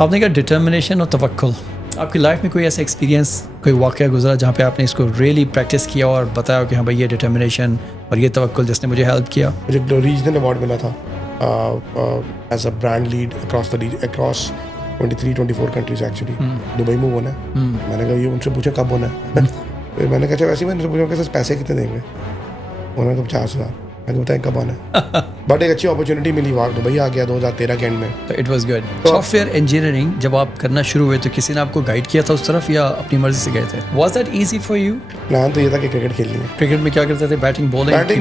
आपने कहा डिटर्मिनेशन और तवक्कुल। आपकी लाइफ में कोई ऐसा एक्सपीरियंस, कोई वाक़या गुजरा जहाँ पे आपने इसको रियली प्रैक्टिस किया और बताया कि हाँ भाई ये डिटर्मिनेशन और ये तवक्कुल जिसने मुझे हेल्प किया? मुझे एक रीजनल अवार्ड मिला था as a brand lead across 23-24 countries actually. Dubai में होना है। मैंने कहा ये उनसे पूछा कब होना है। फिर मैंने कहा वैसे ही मैंने पूछा कैसे पैसे कितने देंगे, उन्होंने कहा 50,000। मैंने बताया कब आना है। बट एक अच्छी अपॉर्चुनिटी मिली, वहाँ दुबई आ गया 2013 के एंड में। तो it was good. Software engineering जब आप करना शुरू हुए तो किसी ने आपको गाइड किया था उस तरफ या अपनी मर्जी से गए थे? Was that easy for you? Plan तो ये था कि क्रिकेट खेलनी है। क्रिकेट में क्या करते थे? बैटिंग,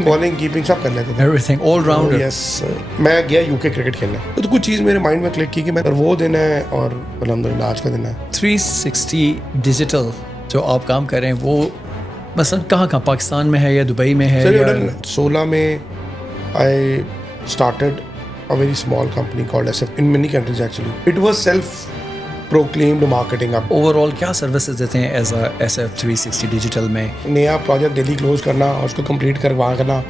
बॉलिंग कीपिंग सब कर लेते थे, एवरीथिंग, ऑल राउंडर। यस। मैं गया यूके क्रिकेट खेलने, तो कुछ चीज़ मेरे माइंड में क्लिक की कि मैं वो दिन है और अल्हम्दुलिल्लाह आज का दिन है। 360 डिजिटल जो आप काम कर रहे हैं वो मसलन कहाँ पाकिस्तान में है या दुबई में है? सर या 16 में I started a very small company called SF in many countries actually. It was self-proclaimed marketing up. Overall क्या सर्विसेज देते हैं एज अ SF 360 डिजिटल में? नया प्रोजेक्ट दिल्ली क्लोज करना और उसको कंप्लीट करवाना,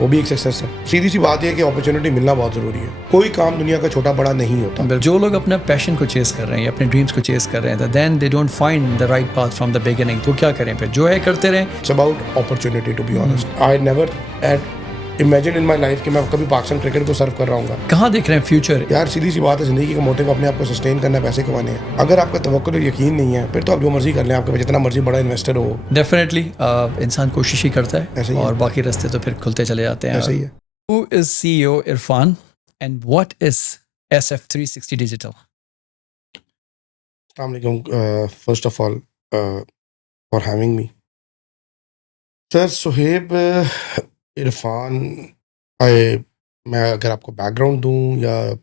वो भी एक सक्सेस है। सीधी सी बात है कि अपॉर्चुनिटी मिलना बहुत ज़रूरी है। कोई काम दुनिया का छोटा बड़ा नहीं होता। जो लोग अपने पैशन को चेस कर रहे हैं या अपने ड्रीम्स को चेस कर रहे हैं, then they don't find the right path from the beginning, तो क्या करें फिर? जो है करते रहें। It's about opportunity to be honest. I never had imagine in my life कि मैं कभी पाकिस्तान क्रिकेट को सर्व कर रहा हूँ। कहाँ देख रहे हैं फ्यूचर? यार सीधी सी बात है, जिंदगी का मोटिव अपने आप को सस्टेन करना है, पैसे कमाने हैं। अगर आपका तवक्कुल और यकीन नहीं है फिर तो आप जो मर्जी कर लें, आपके पास जितना मर्जी बड़ा इन्वेस्टर हो। डेफिनेटली इंसान कोशिश ही करता है ऐसे ही और बाकी रास्ते तो फिर खुलते चले जाते हैं। ऐसे ही है। Who is CEO Irfan and what is SF 360 Digital? अस्सलाम वालेकुम, first of all for having me. Sir Suhaib Irfan, मैं अगर आपको बैकग्राउंड दूं या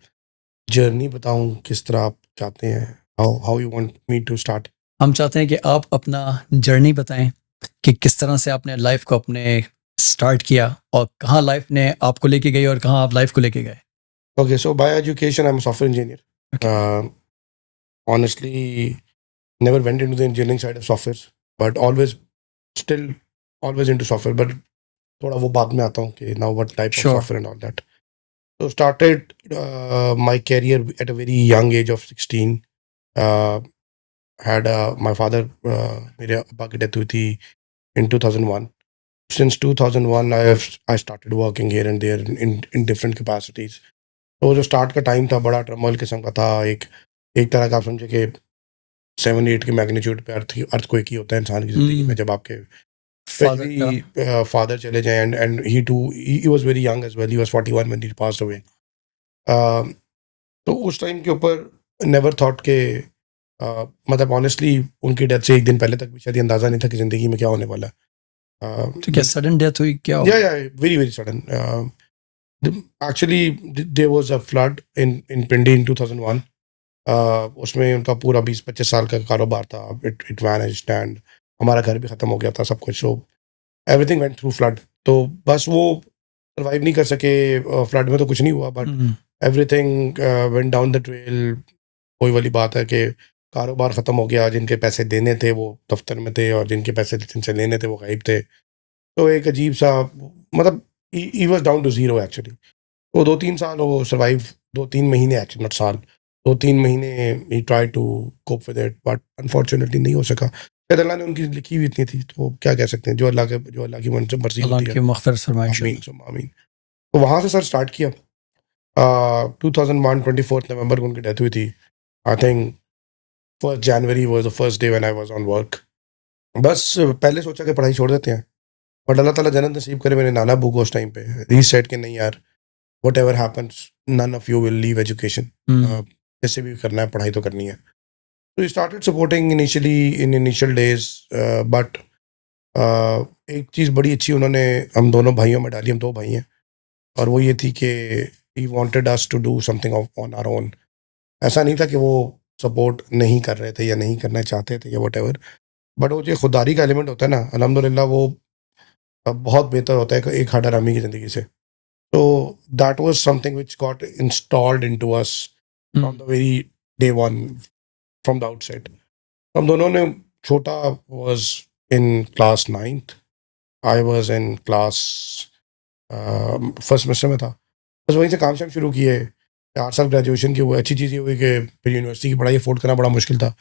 जर्नी बताऊं किस तरह आप चाहते हैं, how you want me to start? हम चाहते हैं कि आप अपना जर्नी बताएं कि किस तरह से आपने लाइफ को अपने स्टार्ट किया और कहाँ लाइफ ने आपको लेके गई और कहाँ आप लाइफ को लेके गए। Okay, so bye education I am software engineer. Honestly never went into the engineering side of software, but still always into software, but थोड़ा वो बाद में आता हूँ कि now what type of Sure. software and all that. So started my career at a very young age of 16. uh, had my father, मेरे अब्बा की डेथ हुई थी in 2001. Since 2001 I started working here and there in different capacities. तो जो start का time था बड़ा टर्मोइल किस्म का था। एक तरह का आप समझे कि 7-8 के मैग्नीट्यूड पे अर्थक्वेक ही होता है इंसान की जिंदगी में, जब आपके स्पेशली फादर चले जाए and he was very young age well, he was 41 when he passed away. तो उस टाइम के ऊपर नेवर थॉट के मतलब ऑनेस्टली उनकी डेथ से एक दिन पहले तक भी शायद ये अंदाजा नहीं था कि जिंदगी में क्या होने वाला है। तो क्या सडन डेथ हुई क्या? या very very sudden. Actually there was a flood in Pindi in 2001. उसमें उनका पूरा 20-25 साल का कारोबार था। इट वैनिश्ड एंड हमारा घर भी ख़त्म हो गया था, सब कुछ। So everything went through flood. तो बस वो सर्वाइव नहीं कर सके। फ्लड में तो कुछ नहीं हुआ, but everything went down the trail. वही वाली बात है कि कारोबार ख़त्म हो गया, जिनके पैसे देने थे वो दफ्तर में थे और जिनके पैसे जिनसे लेने थे वो गायब थे। तो एक अजीब सा, मतलब ही was down to zero actually. तो 2-3 साल वो सर्वाइव, 2-3 महीने एक्चुअली, नॉट साल, 2-3 महीने ही try to cope with it, but unfortunately नहीं हो सका। शायद अल्लाह ने उनकी लिखी हुई इतनी थी, तो क्या कह सकते हैं, जो अल्लाह की मर्जी अल्लाह होती की है। मग़फ़िरत फरमाए आमीन इंशाल्लाह। सुम्मा आमीन। तो वहाँ से सर स्टार्ट किया। 2001 24 नवंबर को उनकी डेथ हुई थी। I think 1 January was the first day when I was on work. बस पहले सोचा कि पढ़ाई छोड़ देते हैं, बट अल्लाह ताला जन्नत नसीब करे मेरे नाना अब्बू को उस टाइम पे। ही सेड कि नहीं यार, whatever happens, none of you will leave education. जैसे भी करना है पढ़ाई तो करनी है। तो he started supporting initially in initial days, but एक चीज़ बड़ी अच्छी उन्होंने हम दोनों भाइयों में डाली। हम 2 भाई हैं, और वो ये थी कि he wanted us to do something on our own. ऐसा नहीं था कि वो सपोर्ट नहीं कर रहे थे या नहीं करना चाहते थे या whatever, बट वो जो खुददारी का एलिमेंट होता है ना, अल्हम्दुलिल्लाह वो बहुत बेहतर होता है एक हार्डर आर्मी की ज़िंदगी से। So that was something which got installed into us from the very day one, from the outset. हम दोनों ने, छोटा was in class 9th, I was in class first semester में था। बस वहीं से काम शाम शुरू किए। 4 साल ग्रेजुएशन की, वो अच्छी चीज़ ये हुई कि फिर यूनिवर्सिटी की पढ़ाई अफोर्ड करना बड़ा मुश्किल था।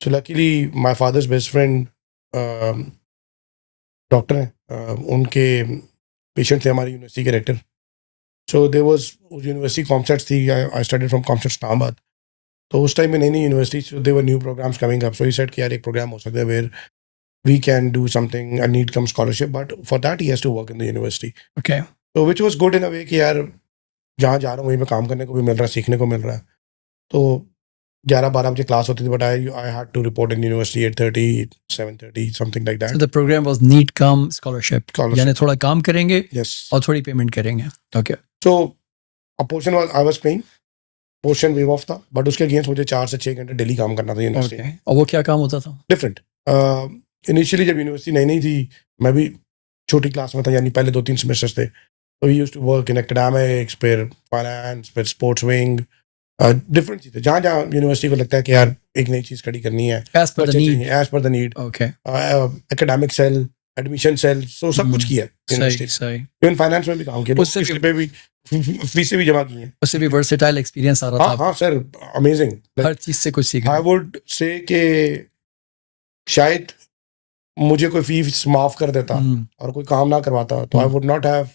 So luckily my father's best friend doctor हैं, उनके पेशेंट थे हमारी यूनिवर्सिटी के rector. So there was university COMSATS थी, I studied from COMSATS Islamabad. तो उस टाइम में नई नई university, so there were new programs coming up, so he said कि यार एक प्रोग्राम हो सकता है where we can do something, a need cum scholarship, but for that he has to work in the university. Okay. तो which was good in अ वे कि यार जहाँ जा रहा हूँ वहीं पे काम करने को भी मिल रहा है, सीखने को मिल रहा है। तो 11-12 बजे क्लास होती थी, but I had to report in university 8:30 7:30 something like So that. the program was need come scholarship. यानी स्कॉलरशिप, थोड़ा काम करेंगे यस। और थोड़ी पेमेंट करेंगे. Okay. So a portion was I was paying, portion waive off था, but उसके against मुझे 4 से 6 घंटे डेली काम करना था यूनिवर्सिटी में। Okay. और वो क्या काम होता था? डिफरेंट, इनिशियली जब यूनिवर्सिटी नई नई थी, मैं भी छोटी क्लास में था, यानी पहले 2-3 सेमेस्टर्स थे। तो we used to work in academics, फिर फाइनेंस, फिर स्पोर्ट्स विंग, डिफरेंट चीज़ें। जहाँ जहाँ यूनिवर्सिटी को लगता है कि यार एक नई चीज़ स्टडी करनी है, As per the बच्चे need. चाहिए as per the need, Okay. Academic cell, admission cell, so सब कुछ किया सही यूनिवर्सिटी। सही. इवन फाइनेंस में भी काम किया, उससे लोगों की भी स्लिपें भी फीसें भी जमा की हैं। उससे भी versatile experience आ रहा था हाँ आपको. हाँ सर, अमेजिंग। हर चीज से कुछ सीखा. आई वुड से कि शायद मुझे कोई फीस माफ कर देता हम्म, और कोई काम ना करवाता, तो I would not have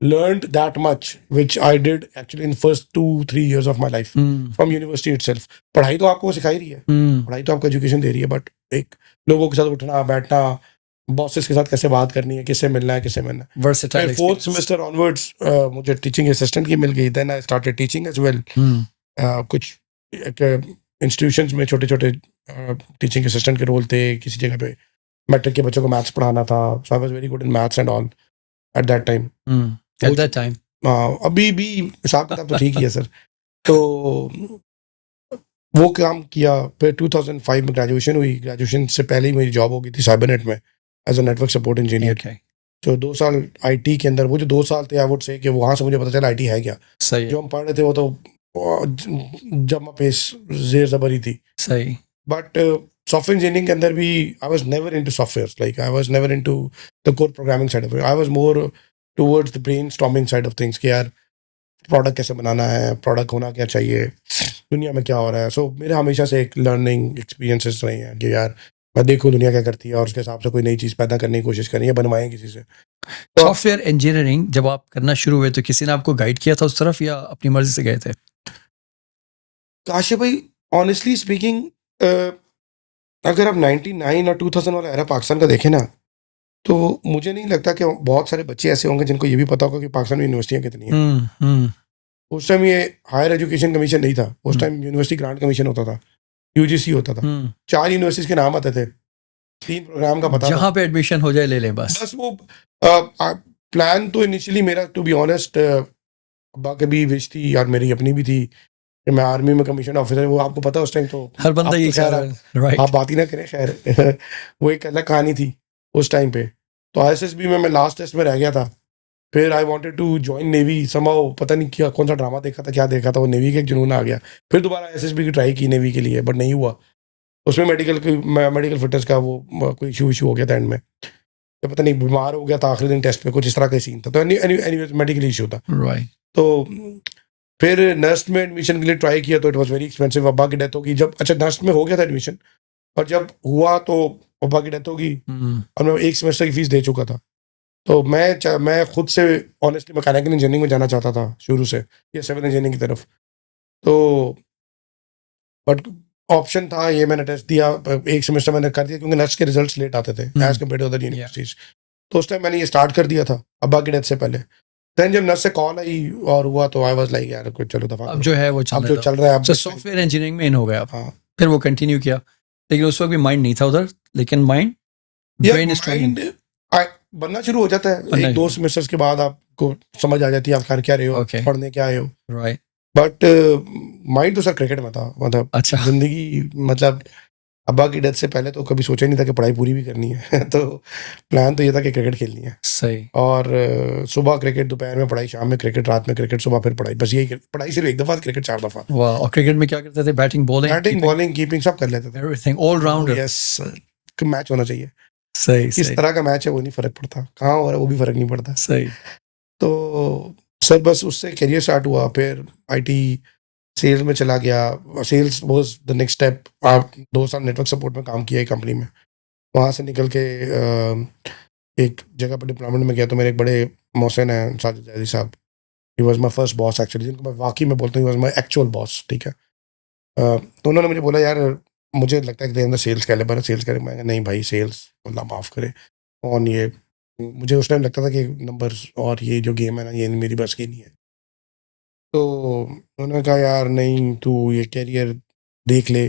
learned that much which I did actually in first 2-3 years of my life hmm, from university itself. पढ़ाई तो आपको सिखाई रही है, हम्म. पढ़ाई तो आपको एजुकेशन दे रही है, बट एक लोगों के साथ उठना बैठना, बॉसेस के साथ कैसे बात करनी है, किससे मिलना है, किससे मिलना है। Versatile फिर फोर्थ experience. सेमेस्टर ऑनवर्ड्स मुझे टीचिंग असिस्टेंट की मिल गई, then I started teaching as well. Hmm. कुछ इंस्टीट्यूशंस में छोटे छोटे टीचिंग असिस्टेंट के रोल थे, किसी जगह पे मैट्रिक के बच्चों को मैथ्स पढ़ाना था, so I was very good in maths and all at that time. At that time. अभी भी हिसाब किताब तो ठीक ही है सर। तो वो काम किया, फिर 2005 में ग्रेजुएशन हुई, ग्रेजुएशन से पहले ही मेरी जॉब हो गई थी साइबरनेट में as a network support engineer. Okay. तो 2 साल आईटी के अंदर, वो जो 2 साल थे, आई वुड से कि वहाँ से मुझे पता चला आईटी है क्या। सही जो हम पढ़ रहे थे वो तो जमा पेश जेर ज़बर ही थी। सही. बट सॉफ्टवेयर इंजीनियरिंग के अंदर भी I was never into software, like I was never into the core programming side of it. I was more towards the brainstorming side of things कि यार प्रोडक्ट कैसे बनाना है, प्रोडक्ट होना क्या चाहिए, दुनिया में क्या हो रहा है। सो मेरे हमेशा से एक लर्निंग एक्सपीरियंसेस रहे हैं कि यार मैं देखूँ दुनिया क्या करती है और उसके हिसाब से कोई नई चीज़ पैदा करने की कोशिश करें या बनवाएं किसी से। तो सॉफ्टवेयर इंजीनियरिंग जब आप करना शुरू हुए तो किसी ने आपको गाइड किया था उस तरफ या अपनी मर्जी से गए थे? काशिफ भाई, ऑनेस्टली स्पीकिंग, अगर आप 99 और 2000 वाला एरा पाकिस्तान का देखें ना, तो मुझे नहीं लगता कि बहुत सारे बच्चे ऐसे होंगे जिनको ये भी पता होगा कि पाकिस्तान में यूनिवर्सिटियाँ कितनी हैं। हम्म. उस टाइम ये हायर एजुकेशन कमीशन नहीं था, उस टाइम यूनिवर्सिटी ग्रांट कमीशन होता था, यूजीसी होता था। 4 यूनिवर्सिटीज़ के नाम आते थे, 3 प्रोग्राम का पता था। जहाँ पे एडमिशन हो जाए ले लें बस. बस वो प्लान तो इनिशियली मेरा, टू बी ऑनेस्ट, अब्बा की भी विश थी और मेरी अपनी भी थी कि मैं आर्मी में कमीशन ऑफिसर, वो आपको पता है उस टाइम तो हर बंदा आप यही तो चाह खैर रहा आप है. राइट. बात ही ना करें, खैर वो एक अलग कहानी थी उस टाइम पे। तो आईएसएसबी में मैं लास्ट टेस्ट में रह गया था। फिर I wanted to join navy, somehow पता नहीं क्या कौन सा ड्रामा देखा था, क्या देखा था, वो नेवी का एक जुनून आ गया। फिर दोबारा एसएसबी की ट्राई की नेवी के लिए, बट नहीं हुआ। उसमें मेडिकल फिटनेस का वो कोई इशू हो गया था एंड में, तो पता नहीं बीमार हो गया था आखिरी दिन टेस्ट में, कुछ इस तरह का सीन था। तो एनी मेडिकल इशू था। राइट. तो फिर नर्स में एडमिशन के लिए ट्राई किया, तो इट वाज वेरी एक्सपेंसिव। अब्बा की डेथ होगी जब, अच्छा नर्स में हो गया था एडमिशन, और जब हुआ तो अब्बा की डेथ होगी और मैं 1 सेमेस्टर की फीस दे चुका था। तो मैं खुद से ऑनेस्टली मैकेनिकल इंजीनियरिंग में जाना चाहता था शुरू से, या सिविल इंजीनियरिंग की तरफ। तो बट ऑप्शन था ये, मैंने टेस्ट दिया, 1 सेमेस्टर मैंने कर दिया क्योंकि नर्स के रिजल्ट्स लेट आते थे as compare to other universities. तो उस टाइम मैंने ये स्टार्ट कर दिया था अब्बा की डेथ से पहले। देन जब नर्स से कॉल आई और हुआ, तो आई वाज लाइक यार कुछ चलो दफा अब जो है वो अब जो चल रहा है अब तो सॉफ्टवेयर इंजीनियरिंग में इन हो गया आप. हाँ। फिर वो कंटिन्यू किया, लेकिन उस वक्त भी माइंड नहीं था उधर, लेकिन माइंड ब्रेन इज माइंड बनना शुरू हो जाता है बनना 1-2 सेमेस्टर्स के बाद, आपको समझ आ जाती है आप कर क्या रहे हो, Okay. पढ़ने क्या आए हो। राइट. बट माइंड तो सर क्रिकेट में था, मतलब अच्छा. जिंदगी, मतलब अब्बा की डेथ से पहले तो कभी सोचा ही नहीं था कि पढ़ाई पूरी भी करनी है तो प्लान तो ये था कि क्रिकेट खेलनी है, सही. और सुबह क्रिकेट, दोपहर में पढ़ाई, शाम में क्रिकेट, रात में क्रिकेट, सुबह फिर पढ़ाई, बस यही पढ़ाई सिर्फ 1 दफा, क्रिकेट 4 दफा। वाह. और क्रिकेट में क्या करते थे? Batting, bowling, batting, bowling, keeping सब कर लेते थे। Everything, all rounder. Yes, match होना चाहिए, सही किस सही तरह का मैच है वो नहीं फर्क पड़ता, कहाँ हो रहा है वो भी फर्क नहीं पड़ता। सही. तो सर बस उससे करियर स्टार्ट हुआ, फिर आईटी सेल्स में चला गया। Sales was the next step. आप 2 साल नेटवर्क सपोर्ट में काम किया एक कंपनी में। वहाँ से निकल के एक जगह पर डिप्लॉयमेंट में गया, तो मेरे एक बड़े मोहसिन हैं साजिद जैदी साहब। He was my first boss actually, जिनको मैं वाकई में बोलता हूँ, he was my actual boss, ठीक है। तो उन्होंने मुझे बोला, यार मुझे लगता है कि अंदर सेल्स कैलिबर है, सेल्स कैलिबर। मैं कहा, नहीं भाई, सेल्स अल्लाह माफ़ करे। और ये मुझे उस टाइम लगता था कि नंबर्स और ये जो गेम है ना, ये मेरी बस की नहीं है। तो उन्होंने कहा, यार नहीं, तू ये कैरियर देख ले,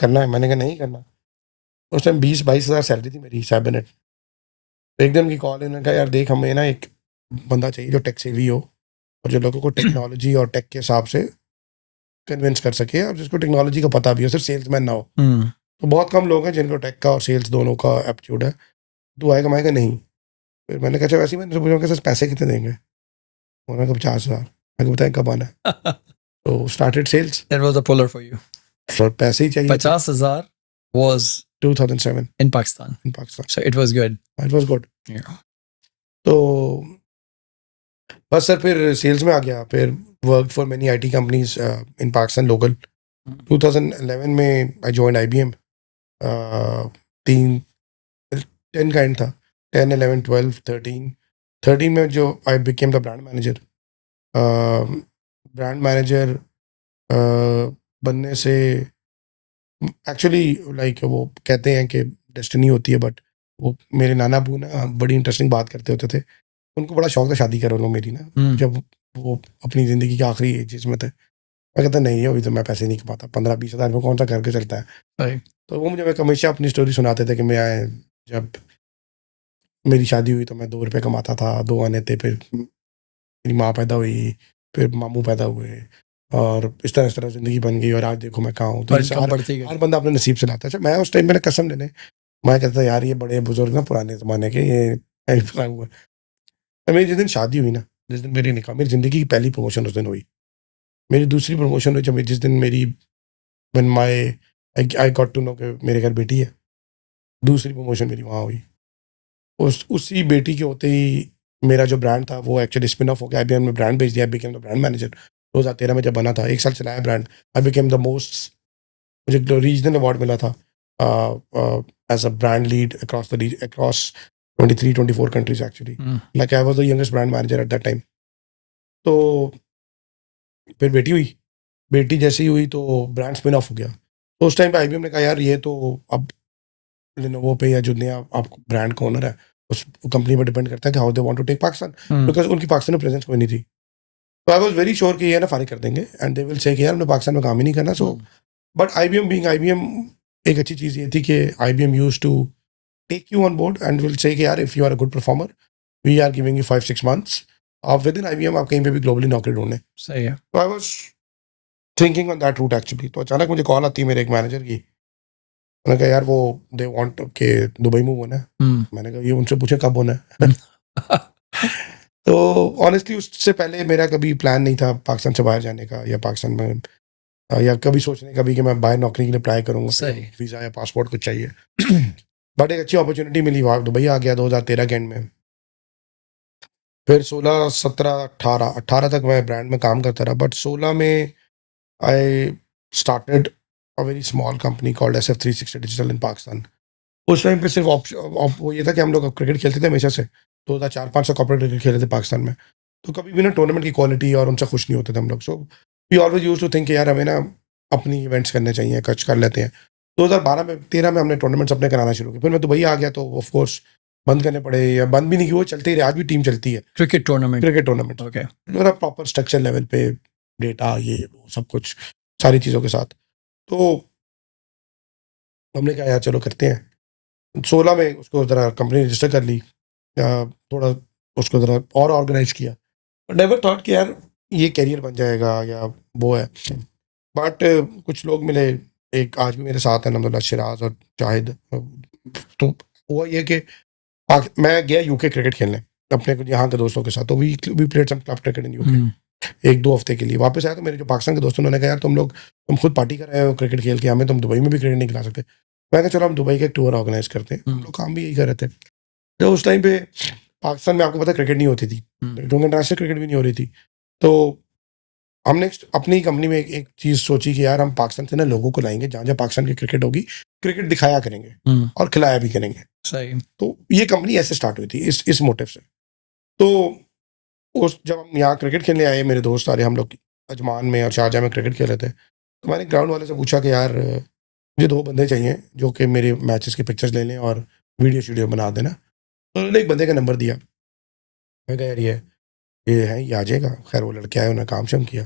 करना है। मैंने कहा नहीं करना। उस टाइम 20-22 हज़ार सैलरी थी मेरी 7 मिनट। तो एक दिन की कॉल है, उन्होंने कहा, यार देख, हमें ना एक बंदा चाहिए जो टेक सेवी हो और जो लोगों को टेक्नोलॉजी और टेक के हिसाब से कन्विंस कर सके, और जिसको टेक्नोलॉजी का पता भी हो, सिर्फ सेल्समैन ना हो। तो बहुत कम लोग हैं जिनको टेक का और सेल्स दोनों का एप्टीट्यूड है। तू आएगा? मैं कहा नहीं। फिर मैंने कहा, अच्छा वैसे ही मैंने पूछा कि सर पैसे कितने देंगे? उन्होंने कहा 50 हज़ार। मैं कहा, बताएं कब आना है? That तो started sales. was a puller for you. Sir पैसे ही चाहिए थे। 50,000 was 2007 in Pakistan. In Pakistan. So it was good. It was good. Yeah. तो बस सर फिर सेल्स में आ गया। फिर work for many IT companies in Pakistan local. 2011 में आई जॉइन IBM। तीन 10 का एंड था। 10, 11, 12, 13। 13 में जो आई became the brand manager. Brand manager बनने से एक्चुअली लाइक वो कहते हैं कि डेस्टिनी होती है, बट वो मेरे नाना अबू ना बड़ी इंटरेस्टिंग बात करते होते थे। उनको बड़ा शौक था शादी करो लोग मेरी ना, जब वो अपनी ज़िंदगी की आखिरी एजेस में थे। मैं कहता नहीं, अभी तो मैं पैसे नहीं कमाता, 15-20 हज़ार में कौन सा घर के चलता है। Right. तो वो मुझे हमेशा अपनी स्टोरी सुनाते थे कि मैं जब मेरी शादी हुई तो मैं 2 रुपये कमाता था, 2 आने थे। फिर मेरी माँ पैदा हुई, फिर मामू पैदा हुए, और इस तरह ज़िंदगी बन गई, और आज देखो मैं कहाँ हूँ। तो और ये इनकम बढ़ती हर गई. बंदा अपने नसीब से लाता है। अच्छा, मैं उस टाइम मैंने कसम लेने, मैं कहता था, यार ये बड़े बुजुर्ग ना पुराने ज़माने के, ये ऐसा हुआ। और मेरी जिस दिन शादी हुई ना, जिस दिन मेरी निकाह, मेरी ज़िंदगी की पहली प्रमोशन उस दिन हुई। मेरी दूसरी प्रमोशन हुई जब जिस दिन मेरी when my I got to know कि मेरे घर बेटी है। दूसरी प्रमोशन मेरी वहाँ हुई। उसी बेटी के होते ही मेरा जो ब्रांड था वो एक्चुअली स्पिन ऑफ हो गया। IBM ने ब्रांड बेच दिया, I became the brand manager. 2013 में जब बना था, 1 साल चलाया brand. I became the most, मुझे रीजनल अवार्ड मिला था as a brand lead across 23-24 countries actually. Like I was the youngest brand manager at that time. तो फिर बेटी हुई। बेटी जैसी हुई तो ब्रांड स्पिन ऑफ हो गया। तो उस टाइम पे IBM ने कहा, यार ये तो अब लेनोवो पे या जो नया आपको ब्रांड का ओनर है उस कंपनी पर डिपेंड करता है कि how they want to take Pakistan, because उनकी पाकिस्तान में प्रेजेंस कोई नहीं थी। तो आई वाज वेरी श्योर कि ये ना फारिग कर देंगे एंड दे विल से कि यार हमने पाकिस्तान में काम ही नहीं करना। So but IBM being IBM, एक अच्छी चीज़ ये थी कि IBM used to take you on board and will say कि यार if you are a good performer, we are giving you 5-6 months, आप विद इन IBM आप कहीं पे भी ग्लोबली नौकरी ढूंढें। सही है. तो I was thinking on that route actually. तो अचानक मुझे कॉल आती है मेरे एक मैनेजर की। मैंने कहा, यार वो दे वांट के दुबई मूव होना है। मैंने कहा, ये उनसे पूछे कब होना है। तो ऑनेस्टली उससे पहले मेरा कभी प्लान नहीं था पाकिस्तान से बाहर जाने का, या पाकिस्तान में या कभी सोचने का भी कि मैं बाहर नौकरी के लिए अप्लाई करूँगा, सही. वीज़ा या पासपोर्ट कुछ चाहिए। बट एक अच्छी अपॉर्चुनिटी मिली, वहाँ दुबई आ गया 2013 के एंड में। फिर 16, 17, 18 तक मैं ब्रांड में काम करता रहा, बट 16 में I started a very small company called SF360 digital in Pakistan. उस टाइम पे सिर्फ वो ये था कि हम लोग क्रिकेट खेलते थे हमेशा से। 2004-5 से कॉर्पोरेट क्रिकेट खेले थे पाकिस्तान में। तो कभी भी ना टूर्नामेंट की क्वालिटी और उनसे खुश नहीं होते थे हम लोग। So we always used to think यार हमें ना अपनी इवेंट्स करने चाहिए, कुछ कर लेते हैं। 2012 में 13 में हमने टूर्नामेंट्स अपने कराना शुरू किए। फिर मैं दुबई आ गया तो ऑफ कोर्स बंद करने पड़े, या बंद भी नहीं किए, वो चलते ही रहे। आज भी टीम चलती है cricket tournament. Cricket tournament, okay. Proper structure level पे, डेटा ये वो सब कुछ, सारी चीज़ों के साथ। तो हमने कहा यार चलो करते हैं। 16 में उसको ज़रा कंपनी रजिस्टर कर ली, थोड़ा उसको ज़रा और ऑर्गेनाइज किया। नेवर थॉट कि यार ये करियर बन जाएगा या वो है। बट कुछ लोग मिले, एक आज भी मेरे साथ हैं अल्हम्दुलिल्लाह, शिराज और जाहिद। तो हुआ ये कि मैं गया यूके क्रिकेट खेलने अपने कुछ यहाँ के दोस्तों के साथ। तो we played some club cricket in UK 1-2 हफ्ते के लिए। वापस आया तो मेरे जो पाकिस्तान के दोस्तों, उन्होंने कहा, यार तुम खुद पार्टी कर रहे हो क्रिकेट खेल के, हमें तुम दुबई में भी क्रिकेट नहीं खिला सकते। मैं कहा चलो हम दुबई का एक टूर ऑर्गेनाइज करते हैं। हम लोग काम भी यही कर रहे थे। तो उस टाइम पे पाकिस्तान में आपको पता क्रिकेट नहीं होती थी, क्योंकि इंटरनेशनल क्रिकेट भी नहीं हो रही थी। तो हमने अपनी कंपनी में एक चीज़ सोची कि यार हम पाकिस्तान से ना लोगों को लाएंगे, जहाँ जहाँ पाकिस्तान की क्रिकेट होगी क्रिकेट दिखाया करेंगे और खिलाया भी करेंगे। सही। तो ये कंपनी ऐसे स्टार्ट हुई थी इस मोटिव से। तो उस जब हम यहाँ क्रिकेट खेलने आए, मेरे दोस्त सारे हम लोग अजमान में और शारजाह में क्रिकेट खेल रहे थे, तो मैंने ग्राउंड वाले से पूछा कि यार मुझे 2 बंदे चाहिए जो कि मेरे मैचेस की पिक्चर्स ले लें और वीडियो शीडियो बना देना। तो उन्होंने एक बंदे का नंबर दिया। मैं कहा यार ये है, ये आ जाएगा। खैर वो लड़के आए, उन्होंने काम शम किया।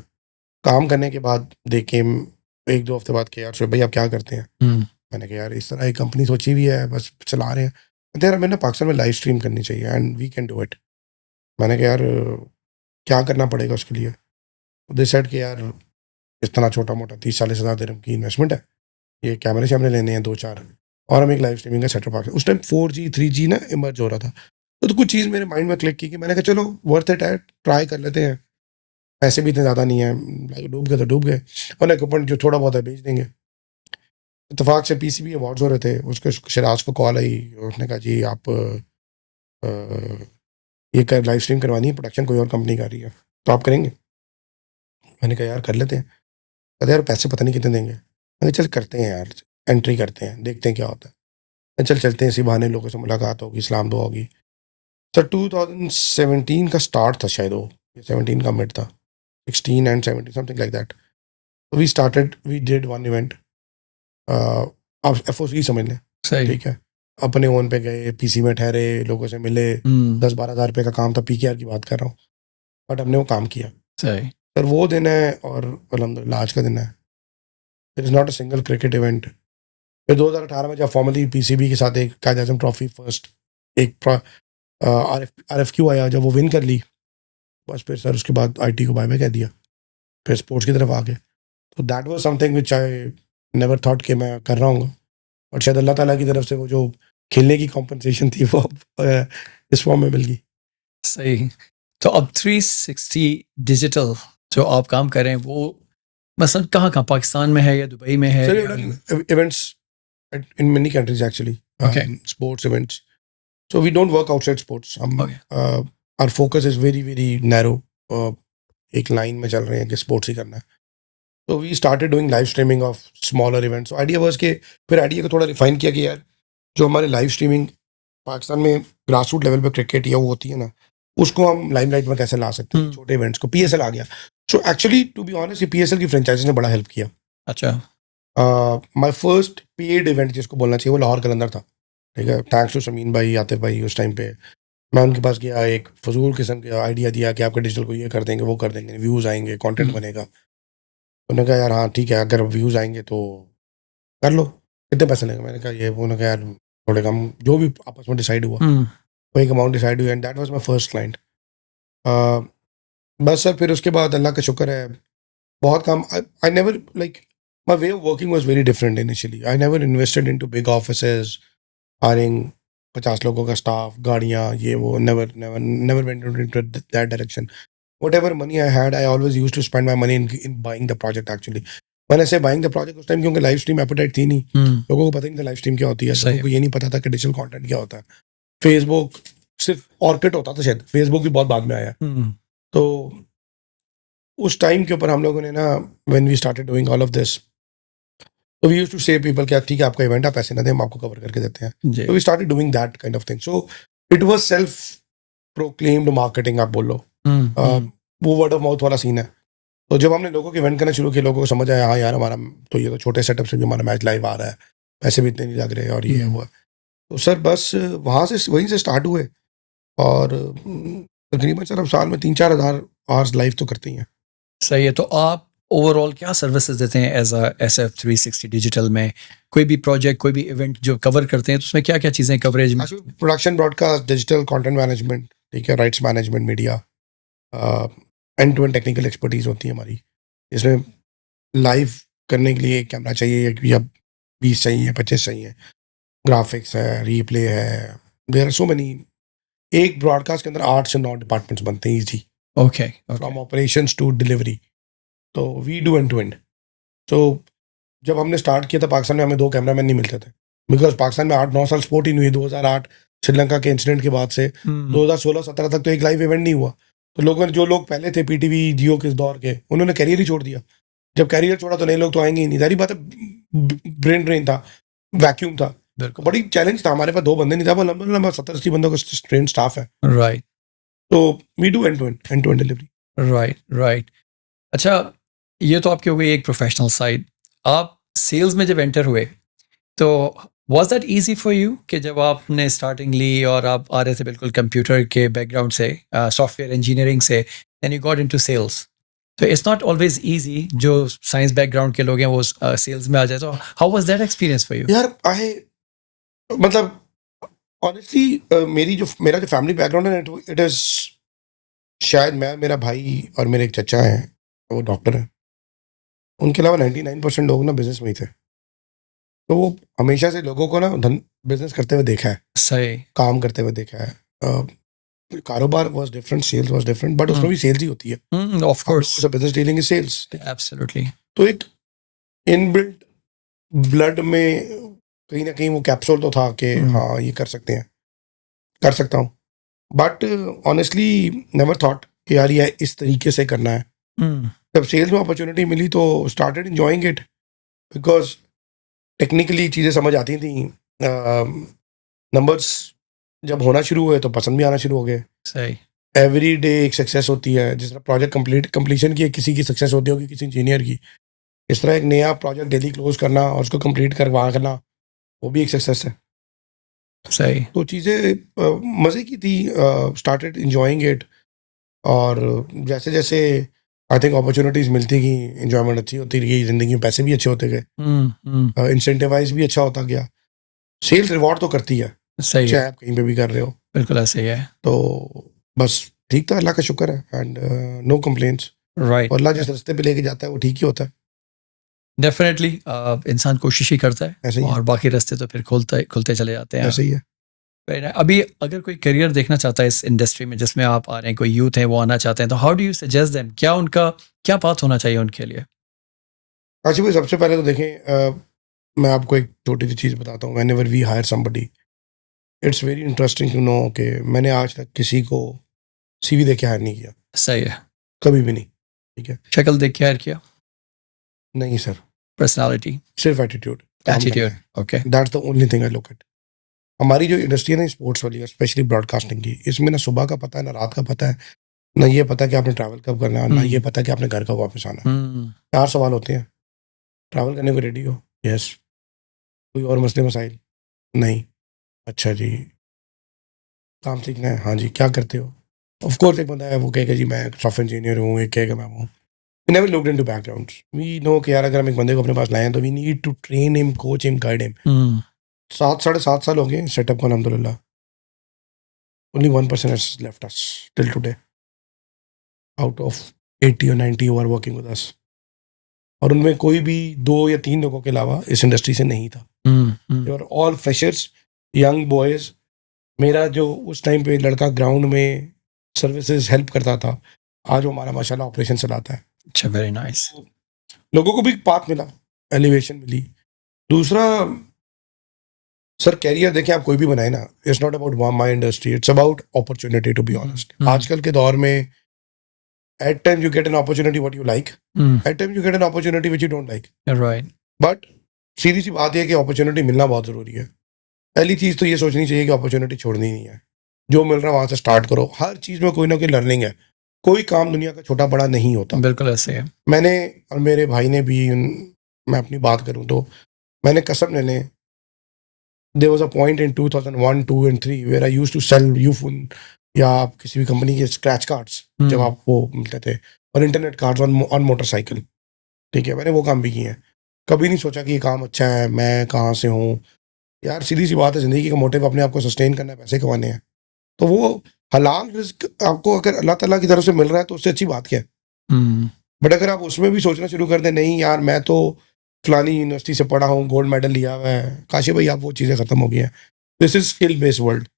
काम करने के बाद दे केम 1-2 हफ्ते बाद कि यार शोएब भाई आप क्या करते हैं? मैंने कहा यार इस तरह एक कंपनी सोची हुई है, बस चला रहे हैं। कहते यार हमें ना पाकिस्तान में लाइव स्ट्रीम करनी चाहिए and we can do it. मैंने कहा यार क्या करना पड़ेगा उसके लिए? दे सेड कि यार इतना छोटा-मोटा 30-40 हज़ार दिरहम की इन्वेस्टमेंट है। ये कैमरे शैमरे लेने हैं 2-4 और हम एक लाइव स्ट्रीमिंग का सेटअप उस टाइम 4G 3G ना इमर्ज हो रहा था। तो कुछ चीज़ मेरे माइंड में क्लिक की कि मैंने कहा चलो वर्थ इट है, ट्राई कर लेते हैं। पैसे भी इतने ज़्यादा नहीं है, डूब गए तो डूब गए और इक्विपमेंट जो थोड़ा बहुत है बेच देंगे। इत्तेफाक से पीसीबी अवार्ड्स हो रहे थे, उसके शिराज को कॉल आई, उसने कहा जी आप ये कर लाइव स्ट्रीम करवानी है, प्रोडक्शन कोई और कंपनी कर रही है, तो आप करेंगे? मैंने कहा यार कर लेते हैं। कहते यार पैसे पता नहीं कितने देंगे। मैंने कहा चल करते हैं यार, एंट्री करते हैं, देखते हैं क्या होता है। चल चलते हैं, इसी बहाने लोगों से मुलाकात होगी, इस्लाम दुआ होगी। तो 2017 का स्टार्ट था शायद, वो 17 का मिड था, 16 and 17 something like that. We started, we did one event. आप एफओसी समझ लें, सही। ठीक है। अपने ओन पे गए, पीसी में ठहरे, लोगों से मिले। 10-12 हज़ार रुपये का काम था, पीकेआर की बात कर रहा हूँ, बट हमने वो काम किया। सही। सर वो दिन है और अल्हम्दुलिल्लाह आज का दिन है। It is not a single cricket event. फिर 2018 में जब फॉर्मली पीसीबी के साथ एक कायद आजम ट्रॉफी फर्स्ट एक आरएफक्यू आया, जब वो विन कर ली, बस फिर सर उसके बाद आईटी को बाय बाय कह दिया, फिर स्पोर्ट्स की तरफ आ गए। तो that was something which I never thought कि मैं कर रहा हूँ, और शायद अल्लाह ताला की तरफ से वो जो खेलने की कॉम्पनसेशन थी वो अब इस फॉर्म में मिल गई। सही। तो अब 360 डिजिटल जो आप काम कर रहे हैं वो मसलन कहाँ पाकिस्तान में है या दुबई में है? Sir events in many countries actually, Okay. sports events. So we don't work outside sports. Okay. Our focus is very very narrow. एक लाइन में चल रहे हैं कि स्पोर्ट्स ही करना है। तो we started doing live streaming of smaller events. Idea was कि फिर आइडिया को थोड़ा रिफाइन किया कि यार जो हमारे लाइव स्ट्रीमिंग पाकिस्तान में ग्रास रूट लेवल पे क्रिकेट या वो होती है ना, उसको हम लाइमलाइट में कैसे ला सकते हैं, छोटे इवेंट्स को। पीएसएल आ गया। So actually to be honest ये पीएसएल की फ्रेंचाइजी ने बड़ा हेल्प किया। अच्छा। माय फर्स्ट पेड इवेंट जिसको बोलना चाहिए वो लाहौर कलंदर था, ठीक है। थैंक्स टू समीन भाई, आतिफ भाई, उस टाइम पे मैं उनके पास गया, एक फजूल किस्म का आइडिया दिया कि आपके डिजिटल को ये कर देंगे, वो कर देंगे, व्यूज़ आएंगे, कंटेंट बनेगा। उन्होंने कहा यार हाँ ठीक है, अगर व्यूज़ आएंगे तो कर लो, कितने पैसे लेंगे? मैंने कहा ये, उन्होंने कहा यार थोड़े कम, जो भी आपस में डिसाइड हुआ वो एक अमाउंट डिसाइड हुई, and that was my first client. बस सर फिर उसके बाद अल्लाह का शुक्र है बहुत काम। I never like my way of working was very different initially. I never invested into big offices, hiring 50 लोगों का स्टाफ, गाड़ियाँ, ये वो, never never never went into that direction. Whatever money I had, I always used to spend my money in buying the project actually. When I say buying the project, उस time क्योंकि live stream apatite थी नहीं, लोगों को पता नहीं था live stream क्या होती है, लोगों को ये नहीं पता था कि डिजिटल कंटेंट क्या होता है। फेसबुक सिर्फ ऑर्किड होता था शायद, फेसबुक भी बहुत बाद में आया। तो उस टाइम के ऊपर हम लोगों ने ना, when we started doing all of this, तो we used to say people क्या ठीक है आपका इवेंट, आप पैसे ना दें, हम आपको कवर करके देते हैं। तो we started doing that kind of thing. So it was self proclaimed marketing आप बोल लो। वो वर्ड ऑफ माउथ वाला सीन है। तो जब हमने लोगों के इवेंट करना शुरू किया, लोगों को समझ आया हाँ यार हमारा तो ये तो छोटे सेटअप से भी हमारा मैच लाइव आ रहा है, पैसे भी इतने नहीं लग रहे और ये हुआ। तो सर बस वहाँ से वहीं से स्टार्ट हुए, और तकरीबन सर अब साल में 3-4 हज़ार आवर्स लाइव तो करते ही हैं। सही है। तो आप ओवरऑल क्या सर्विसेज देते हैं एज अ SF 360 डिजिटल में? कोई भी प्रोजेक्ट, कोई भी इवेंट जो कवर करते हैं तो उसमें क्या क्या चीज़ें कवरेज में? Production, broadcast, digital content management, ठीक है, rights management, media, end to end technical expertise होती है हमारी। इसमें लाइव करने के लिए कैमरा चाहिए या 20 चाहिए, 25 चाहिए, ग्राफिक्स है, रीप्ले है, देयर आर सो मेनी। एक ब्रॉडकास्ट के अंदर 8 से 9 डिपार्टमेंट्स बनते हैं easy, okay. From operations to delivery. तो we do end to end. तो जब हमने स्टार्ट किया था पाकिस्तान में, हमें 2 कैमरामैन नहीं मिलते थे, बिकॉज पाकिस्तान में 8-9 साल स्पोर्ट ही नहीं हुई। 2008 श्रीलंका के इंसिडेंट के बाद से 2016-17 तक तो एक लाइव इवेंट नहीं हुआ। तो लोगों ने, जो लोग पहले थे पीटीवी जियो के दौर के, उन्होंने कैरियर ही छोड़ दिया। जब कैरियर छोड़ा तो नए लोग तो आएंगे ही नहीं, सारी बात है। ब्रेन ड्रेन था, वैक्यूम था, तो बिल्कुल बड़ी चैलेंज था। हमारे पास 2 बंदे नहीं था, वो लंबा लंबा 70-80 बंदों का ट्रेन स्टाफ है। राइट तो we do end to end delivery. Right right. अच्छा, ये तो आपकी हो गई एक प्रोफेशनल साइड। आप सेल्स में जब एंटर हुए तो was that easy for you कि जब आपने स्टार्टिंग ली और आप आ रहे थे बिल्कुल कंप्यूटर के बैकग्राउंड से, सॉफ्टवेयर इंजीनियरिंग से, and you got into sales? तो इट्स नॉट ऑलवेज इजी, जो साइंस बैकग्राउंड के लोग हैं वो सेल्स में आ जाए। तो how was that experience for you? यार आई, मतलब ऑनेस्टली मेरा जो फैमिली बैकग्राउंड है, इट इज, शायद मैं, मेरा भाई और मेरे एक चचा हैं, वो डॉक्टर हैं। उनके अलावा 99% लोग ना बिजनेस में ही थे। तो वो हमेशा से लोगों को ना बिजनेस करते हुए देखा है, सही। काम करते हुए देखा है। कारोबार was different, sales was different, but उसमें भी सेल्स ही होती है। ऑफ हम लोगों कोर्स, से business dealing is sales. Absolutely. तो एक इनबिल्ट ब्लड में कहीं ना कहीं वो कैप्सूल तो था कि हाँ ये कर सकते हैं, कर सकता हूँ। बट ऑनेस्टली नेवर थॉट कि यार ये इस तरीके से करना है। जब सेल्स में अपॉर्चुनिटी मिली तो started enjoying it, because technically चीज़ें समझ आती थी। नंबर्स जब होना शुरू हुए तो पसंद भी आना शुरू हो गए। सही। एवरी डे एक सक्सेस होती है, जिस तरह प्रोजेक्ट कंप्लीशन की किसी की सक्सेस होती होगी, किसी इंजीनियर की, इस तरह एक नया प्रोजेक्ट डेली क्लोज करना और उसको कंप्लीट करना, वो भी एक सक्सेस है। सही। तो चीज़ें मज़े की थी, स्टार्टेड इंजॉइंग इट। और जैसे जैसे आई थिंक अपॉर्चुनिटीज़ मिलती गई, इंजॉयमेंट अच्छी होती रही, ज़िंदगी में पैसे भी अच्छे होते गए, इंसेंटिवाइज भी अच्छा होता गया। सेल्स रिवॉर्ड तो करती है, सही चाहे है, आप कहीं पे भी कर रहे हो। बिल्कुल ऐसे ही है। तो बस ठीक था, अल्लाह का शुक्र है, एंड नो कंप्लेंट्स। राइट। और अल्लाह जिस रास्ते पे लेके जाता है वो ठीक ही होता है। डेफिनेटली इंसान कोशिश ही करता है ऐसे ही है, और बाकी रास्ते तो फिर खुलते चले जाते हैं। ऐसे ही है। अभी अगर कोई करियर देखना चाहता है इस इंडस्ट्री में जिसमें आप आ रहे हैं, कोई यूथ है वो आना चाहते हैं, तो how do you suggest them? क्या उनका क्या पाथ होना चाहिए उनके लिए? अच्छा भाई, सबसे पहले तो देखें, मैं आपको एक छोटी सी चीज़ बताता हूँ। Whenever we hire somebody, it's very interesting to know कि मैंने आज तक किसी को सीवी देख के हायर नहीं किया, सही है। कभी भी नहीं। ठीक है, शक्ल देख के हायर किया? नहीं सर, पर्सनालिटी? सिर्फ एटीट्यूड, काम करना एटीट्यूड? है। Okay. That's the only thing I look at. हमारी जो इंडस्ट्री है ना स्पोर्ट्स वाली, स्पेशली ब्रॉडकास्टिंग की, इसमें ना सुबह का पता है ना रात का पता है, ना ये पता कि आपने ट्रैवल कब करना है, ना ये पता कि आपने घर कब वापस आना है। 4 सवाल होते हैं। ट्रैवल करने को रेडी हो? यस। कोई और मसले मसाइल? नहीं। अच्छा जी। काम सीखना है? हाँ जी। क्या करते हो? ऑफ कोर्स एक बंदा है वो कहेगा जी मैं सॉफ्टवेयर इंजीनियर हूँ, एक कहेगा मैं हूँ। We never looked into backgrounds. We know कि यार अगर हम एक बंदे को अपने पास लाए हैं तो we need to train him, coach him, guide him. 7 साढ़े 7 साल हो गए सेटअप को, अल्हम्दुलिल्लाह। Only 1% has left us till today out of 80 or 90 who are working with us। और उनमें कोई भी 2 या 3 लोगों के अलावा इस इंडस्ट्री से नहीं था। They are all freshers, young boys. मेरा जो उस टाइम पे लड़का ग्राउंड में सर्विसेज हेल्प करता था, आज वो हमारा माशाल्लाह ऑपरेशन चलाता है। अच्छा, वेरी नाइस। लोगों को भी पाथ मिला, एलिवेशन मिली। दूसरा सर, कैरियर देखें आप कोई भी बनाए ना, it's not about my industry, it's about opportunity, to be honest. आजकल के दौर में at time you get an opportunity what you like, at time you get an opportunity which you don't like. Right. But सीधी सी बात यह है कि अपॉर्चुनिटी मिलना बहुत ज़रूरी है। पहली चीज़ तो ये सोचनी चाहिए कि अपॉर्चुनिटी छोड़नी नहीं है। जो मिल रहा है वहाँ से स्टार्ट करो। हर चीज़ में कोई ना कोई लर्निंग है। कोई काम दुनिया का छोटा बड़ा नहीं होता। बिल्कुल ऐसे है। मैंने और मेरे भाई ने भी, मैं अपनी बात करूँ तो मैंने कसम ले लें, there was a point in 2001, 2 and 3 where I used to sell Ufone या आप किसी भी कंपनी के स्क्रैच कार्ड्स, जब आपको मिलते थे, और इंटरनेट कार्ड्स ऑन मोटरसाइकिल। ठीक है, मैंने वो काम भी किए हैं। कभी नहीं सोचा कि ये काम अच्छा है, मैं कहाँ से हूँ। यार सीधी सी बात है, ज़िंदगी का मोटिव अपने आप को सस्टेन करना है, पैसे कमाने हैं। तो वो हलाल रिस्क आपको अगर अल्लाह ताला की तरफ से मिल रहा है तो उससे अच्छी बात क्या है। बट अगर आप उसमें भी सोचना शुरू कर दें, नहीं यार मैं तो फलानी यूनिवर्सिटी से पढ़ा हूँ, गोल्ड मेडल लिया हुआ है, काशी भाई आप वो चीज़ें ख़त्म हो गई हैं। This is skill based world.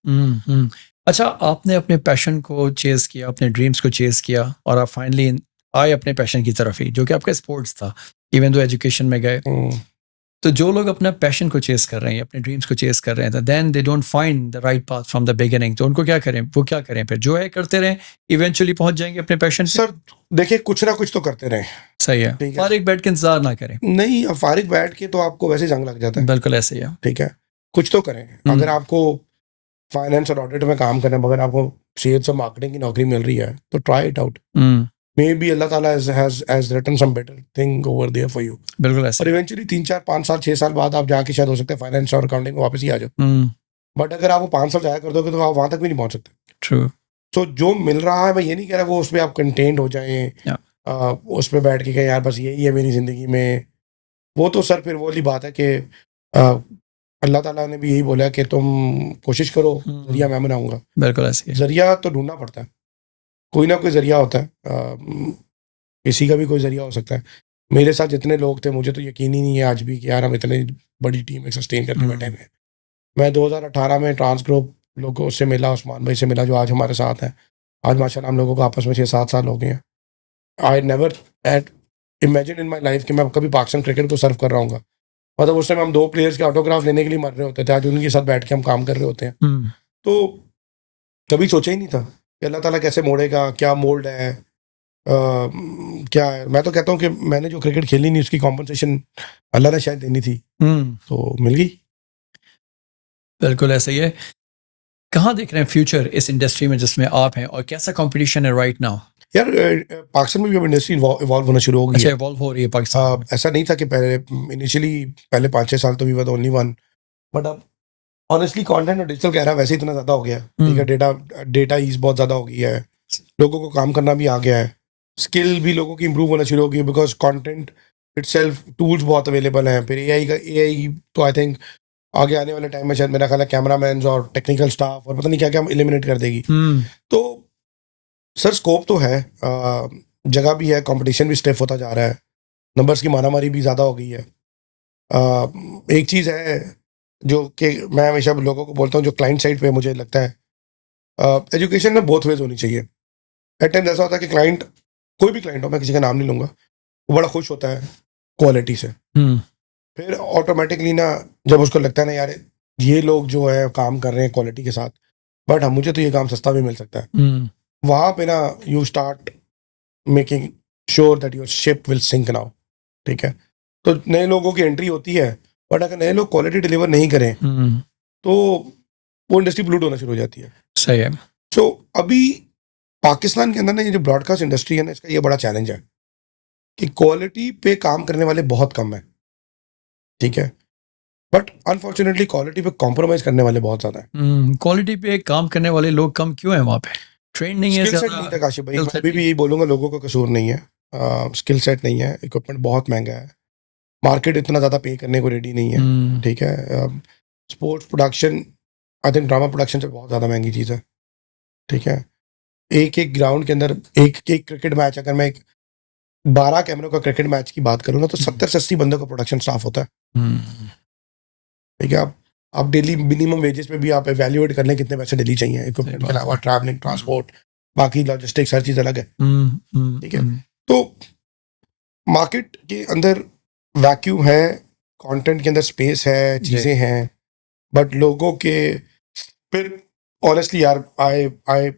अच्छा, आपने अपने पैशन को चेज किया, अपने ड्रीम्स को चेज किया और आप फाइनली आए अपने पैशन की तरफ ही, जो कि आपका स्पोर्ट्स था। इवन तो एजुकेशन में गए, तो जो लोग अपना पैशन को चेस कर रहे हैं, अपने ड्रीम्स को चेस कर रहे हैं, then they don't find the right path from the beginning, तो उनको क्या करें? वो क्या करें फिर? जो है करते रहें, इवेंचुअली पहुंच जाएंगे अपने पैशन पे। सर देखिए कुछ ना कुछ तो करते रहे, सही है, ठीक है। फारिग बैठ के इंतजार ना करें। नहीं, अब फारिग बैठ के तो आपको वैसे जंग लग जाता है, बिल्कुल ऐसे ही है। ठीक है। कुछ तो करें। अगर आपको फाइनेंस और ऑडिट में काम करना है मगर आपको सेल्स और मार्केटिंग की नौकरी मिल रही है तो try it out. Maybe अल्लाह ताला has written some better thing over there for you। बिल्कुल ऐसे और ही। इवेंचुअली 3 4 5 साल 6 साल बाद आप जाके शायद हो सकता है फाइनेंस और अकाउंटिंग में वापस ही आ जाओ। हम्म, बट अगर आप वो 5 साल जाया कर दोगे तो आप वहां तक भी नहीं पहुंच सकते। ट्रू। तो जो मिल रहा है, मैं ये नहीं कह रहा वो उसमें आप कंटेंट हो जाएं, Yeah. उस पे बैठ के कहें यार बस यही है मेरी ज़िंदगी में। वो तो सर फिर वो वाली बात है कि अल्लाह ताला ने भी यही बोला है कि तुम कोशिश करो, ज़रिया मैं बनाऊंगा। बिल्कुल ऐसे ही है। ज़रिया तो ढूंढना पड़ता है, कोई ना कोई ज़रिया होता है। किसी का भी कोई ज़रिया हो सकता है। मेरे साथ जितने लोग थे मुझे तो यकीन ही नहीं है आज भी कि यार हम इतनी बड़ी टीम एक सस्टेन करके बैठे हुए हैं। मैं 2018 में ट्रांस ग्रुप लोगों से मिला, उस्मान भाई से मिला जो आज हमारे साथ हैं। आज माशाल्लाह हम लोगों को आपस में 6 7 साल हो गए हैं। I never at imagine in my life कि मैं कभी पाकिस्तान क्रिकेट को सर्व कर रहा हूँ। मतलब उस टाइम हम 2 प्लेयर्स के ऑटोग्राफ लेने के लिए मर रहे होते थे, आज उनके साथ बैठ के हम काम कर रहे होते हैं। तो कभी सोचा ही नहीं था कि अल्लाह ताला कैसे मोड़ेगा, क्या मोल्ड है, क्या है। मैं तो कहता हूँ कि मैंने जो क्रिकेट खेली नहीं उसकी कॉम्पनसेशन अल्लाह ने शायद देनी थी, तो मिल गई। बिल्कुल ऐसे ही है। कहाँ देख रहे हैं फ्यूचर इस इंडस्ट्री में जिसमें आप हैं, और कैसा कंपटीशन है राइट नाउ? यार पाकिस्तान में भी अब इंडस्ट्री इवॉल्व होना शुरू हो गई अच्छा, है। इवॉल्व हो रही है पाकिस्तान में। ऐसा नहीं था कि पहले इनिशियली पहले 5 6 साल तो we were the only one, but अब ऑनेस्टली कंटेंट और डिजिटल कह रहा है वैसे इतना ज़्यादा हो गया है, ठीक है। डेटा डेटा ईज बहुत ज़्यादा हो गई है, लोगों को काम करना भी आ गया है, स्किल भी लोगों की इंप्रूव होना शुरू हो गई है बिकॉज कंटेंट इटसेल्फ टूल्स बहुत अवेलेबल हैं। फिर एआई तो आई थिंक आगे आने वाले टाइम में शायद मेरा ख्याल है कैमरामैन और टेक्निकल स्टाफ और पता नहीं क्या क्या एलिमिनेट कर देगी। तो सर स्कोप तो है, जगह भी है, कंपटीशन भी स्टिफ होता जा रहा है, नंबर्स की मारामारी भी ज़्यादा हो गई है। एक चीज़ है जो कि मैं हमेशा लोगों को बोलता हूँ, जो क्लाइंट साइड पे मुझे लगता है एजुकेशन में बोथ वेज होनी चाहिए। एट टाइम्स ऐसा होता है कि क्लाइंट, कोई भी क्लाइंट हो, मैं किसी का नाम नहीं लूँगा, वो बड़ा खुश होता है क्वालिटी से। फिर ऑटोमेटिकली ना जब उसको लगता है ना यार ये लोग जो है काम कर रहे हैं क्वालिटी के साथ, बट हम मुझे तो ये काम सस्ता भी मिल सकता है, वहाँ पे ना you start making sure that your ship will sink now, ठीक है। तो नए लोगों की एंट्री होती है, बट अगर नए लोग क्वालिटी डिलीवर नहीं करें तो वो इंडस्ट्री ब्लूट होना शुरू हो जाती है। सही है। सो अभी पाकिस्तान के अंदर ना ये जो ब्रॉडकास्ट इंडस्ट्री है ना, इसका ये बड़ा चैलेंज है कि क्वालिटी पे काम करने वाले बहुत कम है, ठीक है। बट अनफॉर्चुनेटली क्वालिटी पे कॉम्प्रोमाइज करने वाले बहुत ज़्यादा है। क्वालिटी पे काम करने वाले लोग कम क्यों हैं वहाँ पे? ट्रेंड नहीं है स्किल सेट ज़्यादा? नहीं था काशिफ भाई, skill मैं set अभी भी नहीं यही बोलूँगा, लोगों का कसूर नहीं है। स्किल सेट नहीं है, इक्विपमेंट बहुत महंगा है, मार्केट इतना ज़्यादा पे करने को रेडी नहीं है, है। ठीक है। Sports production, I think drama production से बहुत ज़्यादा महंगी चीज़ है, ठीक है। एक एक ग्राउंड के अंदर एक एक क्रिकेट मैच, अगर मैं एक 12 कैमरों का क्रिकेट मैच की बात करूँ ना तो 70 से 80 बंदों का प्रोडक्शन स्टाफ होता है, ठीक है। आप डेली मिनिमम वेजेस पे भी आप एवेल्युएट कर लें कितने पैसे डेली चाहिए, इक्विपमेंट के अलावा ट्रैवलिंग, ट्रांसपोर्ट, बाकी लॉजिस्टिक्स, हर चीज़ अलग है, ठीक है। तो मार्केट के अंदर वैक्यूम है, कंटेंट के अंदर स्पेस है, चीज़ें हैं, बट लोगों के फिर ऑनेस्टली यार आई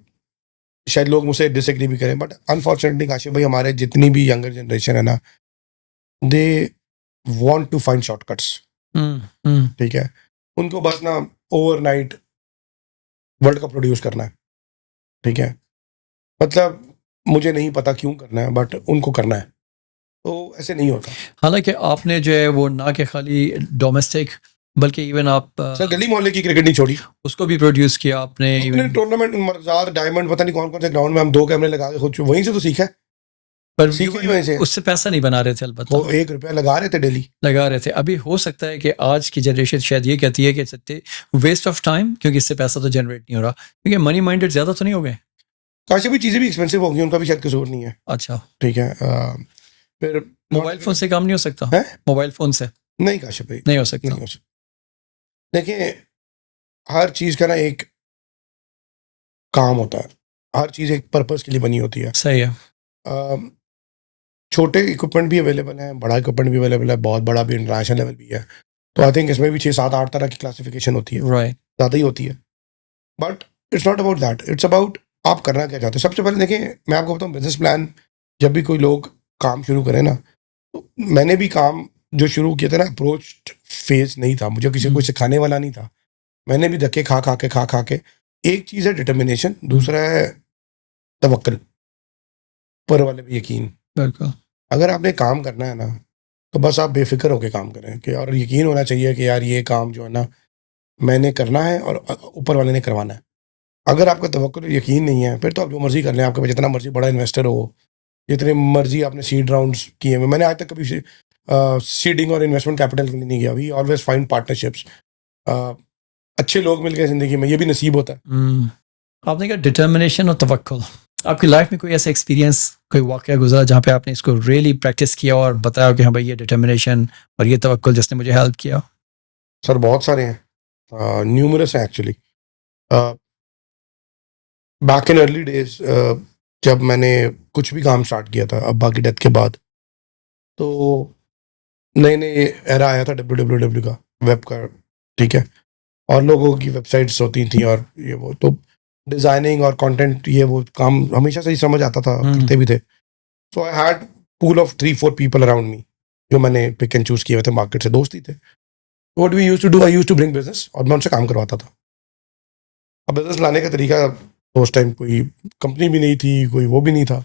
शायद लोग मुझसे डिसएग्री भी करें, बट अनफॉर्चुनेटली काशिफ भाई हमारे जितनी भी यंगर जनरेशन है ना, they want to find shortcuts, ठीक है। उनको बस ना ओवरनाइट वर्ल्ड कप प्रोड्यूस करना है, ठीक है। मतलब मुझे नहीं पता क्यों करना है बट उनको करना है, तो ऐसे नहीं होता। हालांकि आपने जो है वो ना कि खाली डोमेस्टिक बल्कि इवन आप सर गली मोहल्ले की क्रिकेट नहीं छोड़ी, उसको भी प्रोड्यूस किया आपने। अपने इवन टूर्नामेंट मर्जाद डायमंड पता नहीं कौन कौन से ग्राउंड में हम 2 कैमरे लगा के खुद वहीं से तो सीखा है, पर सीखे ही वहीं से। उससे पैसा नहीं बना रहे थे, अलबत्ता वो 1 रुपया लगा रहे थे डेली, लगा रहे थे। अभी हो सकता है कि आज की जनरेशन शायद ये कहती है कि सत्ते वेस्ट ऑफ टाइम, क्योंकि इससे पैसा तो जनरेट नहीं हो रहा, क्योंकि मनी माइंडेड ज़्यादा तो नहीं हो गए। काशी भी चीज़ें भी एक्सपेंसिव हो गई, उनका भी शायद कसूर नहीं है, अच्छा, ठीक है। फिर मोबाइल फ़ोन से काम नहीं हो सकता? है, मोबाइल फ़ोन से नहीं काशी भाई नहीं हो सकता। नहीं हो सकता। देखिए हर चीज़ का ना एक काम होता है, हर चीज़ एक पर्पस के लिए बनी होती है। सही है। छोटे इक्विपमेंट भी अवेलेबल हैं, बड़ा इक्विपमेंट भी अवेलेबल है, बहुत बड़ा भी, इंटरनेशनल लेवल भी है। तो आई थिंक इसमें भी 6-7-8 तरह की क्लासिफिकेशन होती है, राइट ज़्यादा ही होती है। But it's not about that, it's about आप करना क्या चाहते हो। सबसे पहले देखें, मैं आपको बताऊँ, बिजनेस प्लान जब भी कोई लोग काम शुरू करें ना, तो मैंने भी काम जो शुरू किया था ना, अप्रोच फेज नहीं था, मुझे किसी को सिखाने वाला नहीं था। मैंने भी धक्के खा खा के एक चीज़ है डिटर्मिनेशन, दूसरा है तवक्कल, ऊपर वाले पे यकीन। बिल्कुल अगर आपने काम करना है ना, तो बस आप बेफिक्र होकर काम करें कि, और यकीन होना चाहिए कि यार ये काम जो है ना मैंने करना है और ऊपर वाले ने करवाना है। अगर आपका तवक्कुल और यकीन नहीं है, फिर तो आप जो मर्जी कर लें, आपके पास जितना मर्जी बड़ा इन्वेस्टर हो, जितने मर्जी आपने सीड राउंड्स किए हुए। मैंने आज तक कभी सीडिंग और इन्वेस्टमेंट कैपिटल के लिए नहीं गया। We always find partnerships. अच्छे लोग मिल गए ज़िंदगी में, ये भी नसीब होता है। आपने कहा डिटर्मिनेशन और तवक्कुल, आपकी लाइफ में कोई ऐसा एक्सपीरियंस, कोई वाकया गुजरा जहाँ पे आपने इसको रियली प्रैक्टिस किया और बताया कि हाँ भाई ये डिटर्मिनेशन और ये तवक्कुल जिसने मुझे हेल्प किया? सर बहुत सारे हैं, न्यूमरस हैं actually. Back in early days, जब मैंने कुछ भी काम स्टार्ट किया था अब्बा की डेथ के बाद, तो नए नए एरा आया था डब्ल्यू का, वेब का, ठीक है। और लोगों की वेबसाइट्स होती थी और ये वो, तो डिज़ाइनिंग और कंटेंट ये वो काम हमेशा से ही समझ आता था, करते भी थे। So I had pool of 3-4 people around me, जो मैंने पिक एंड चूज किए हुए थे, मार्केट से दोस्त ही थे। What we used to do, I used to bring business, और मैं उनसे काम करवाता था। अब बिजनेस लाने का तरीका, तो उस टाइम कोई कंपनी भी नहीं थी, कोई वो भी नहीं था।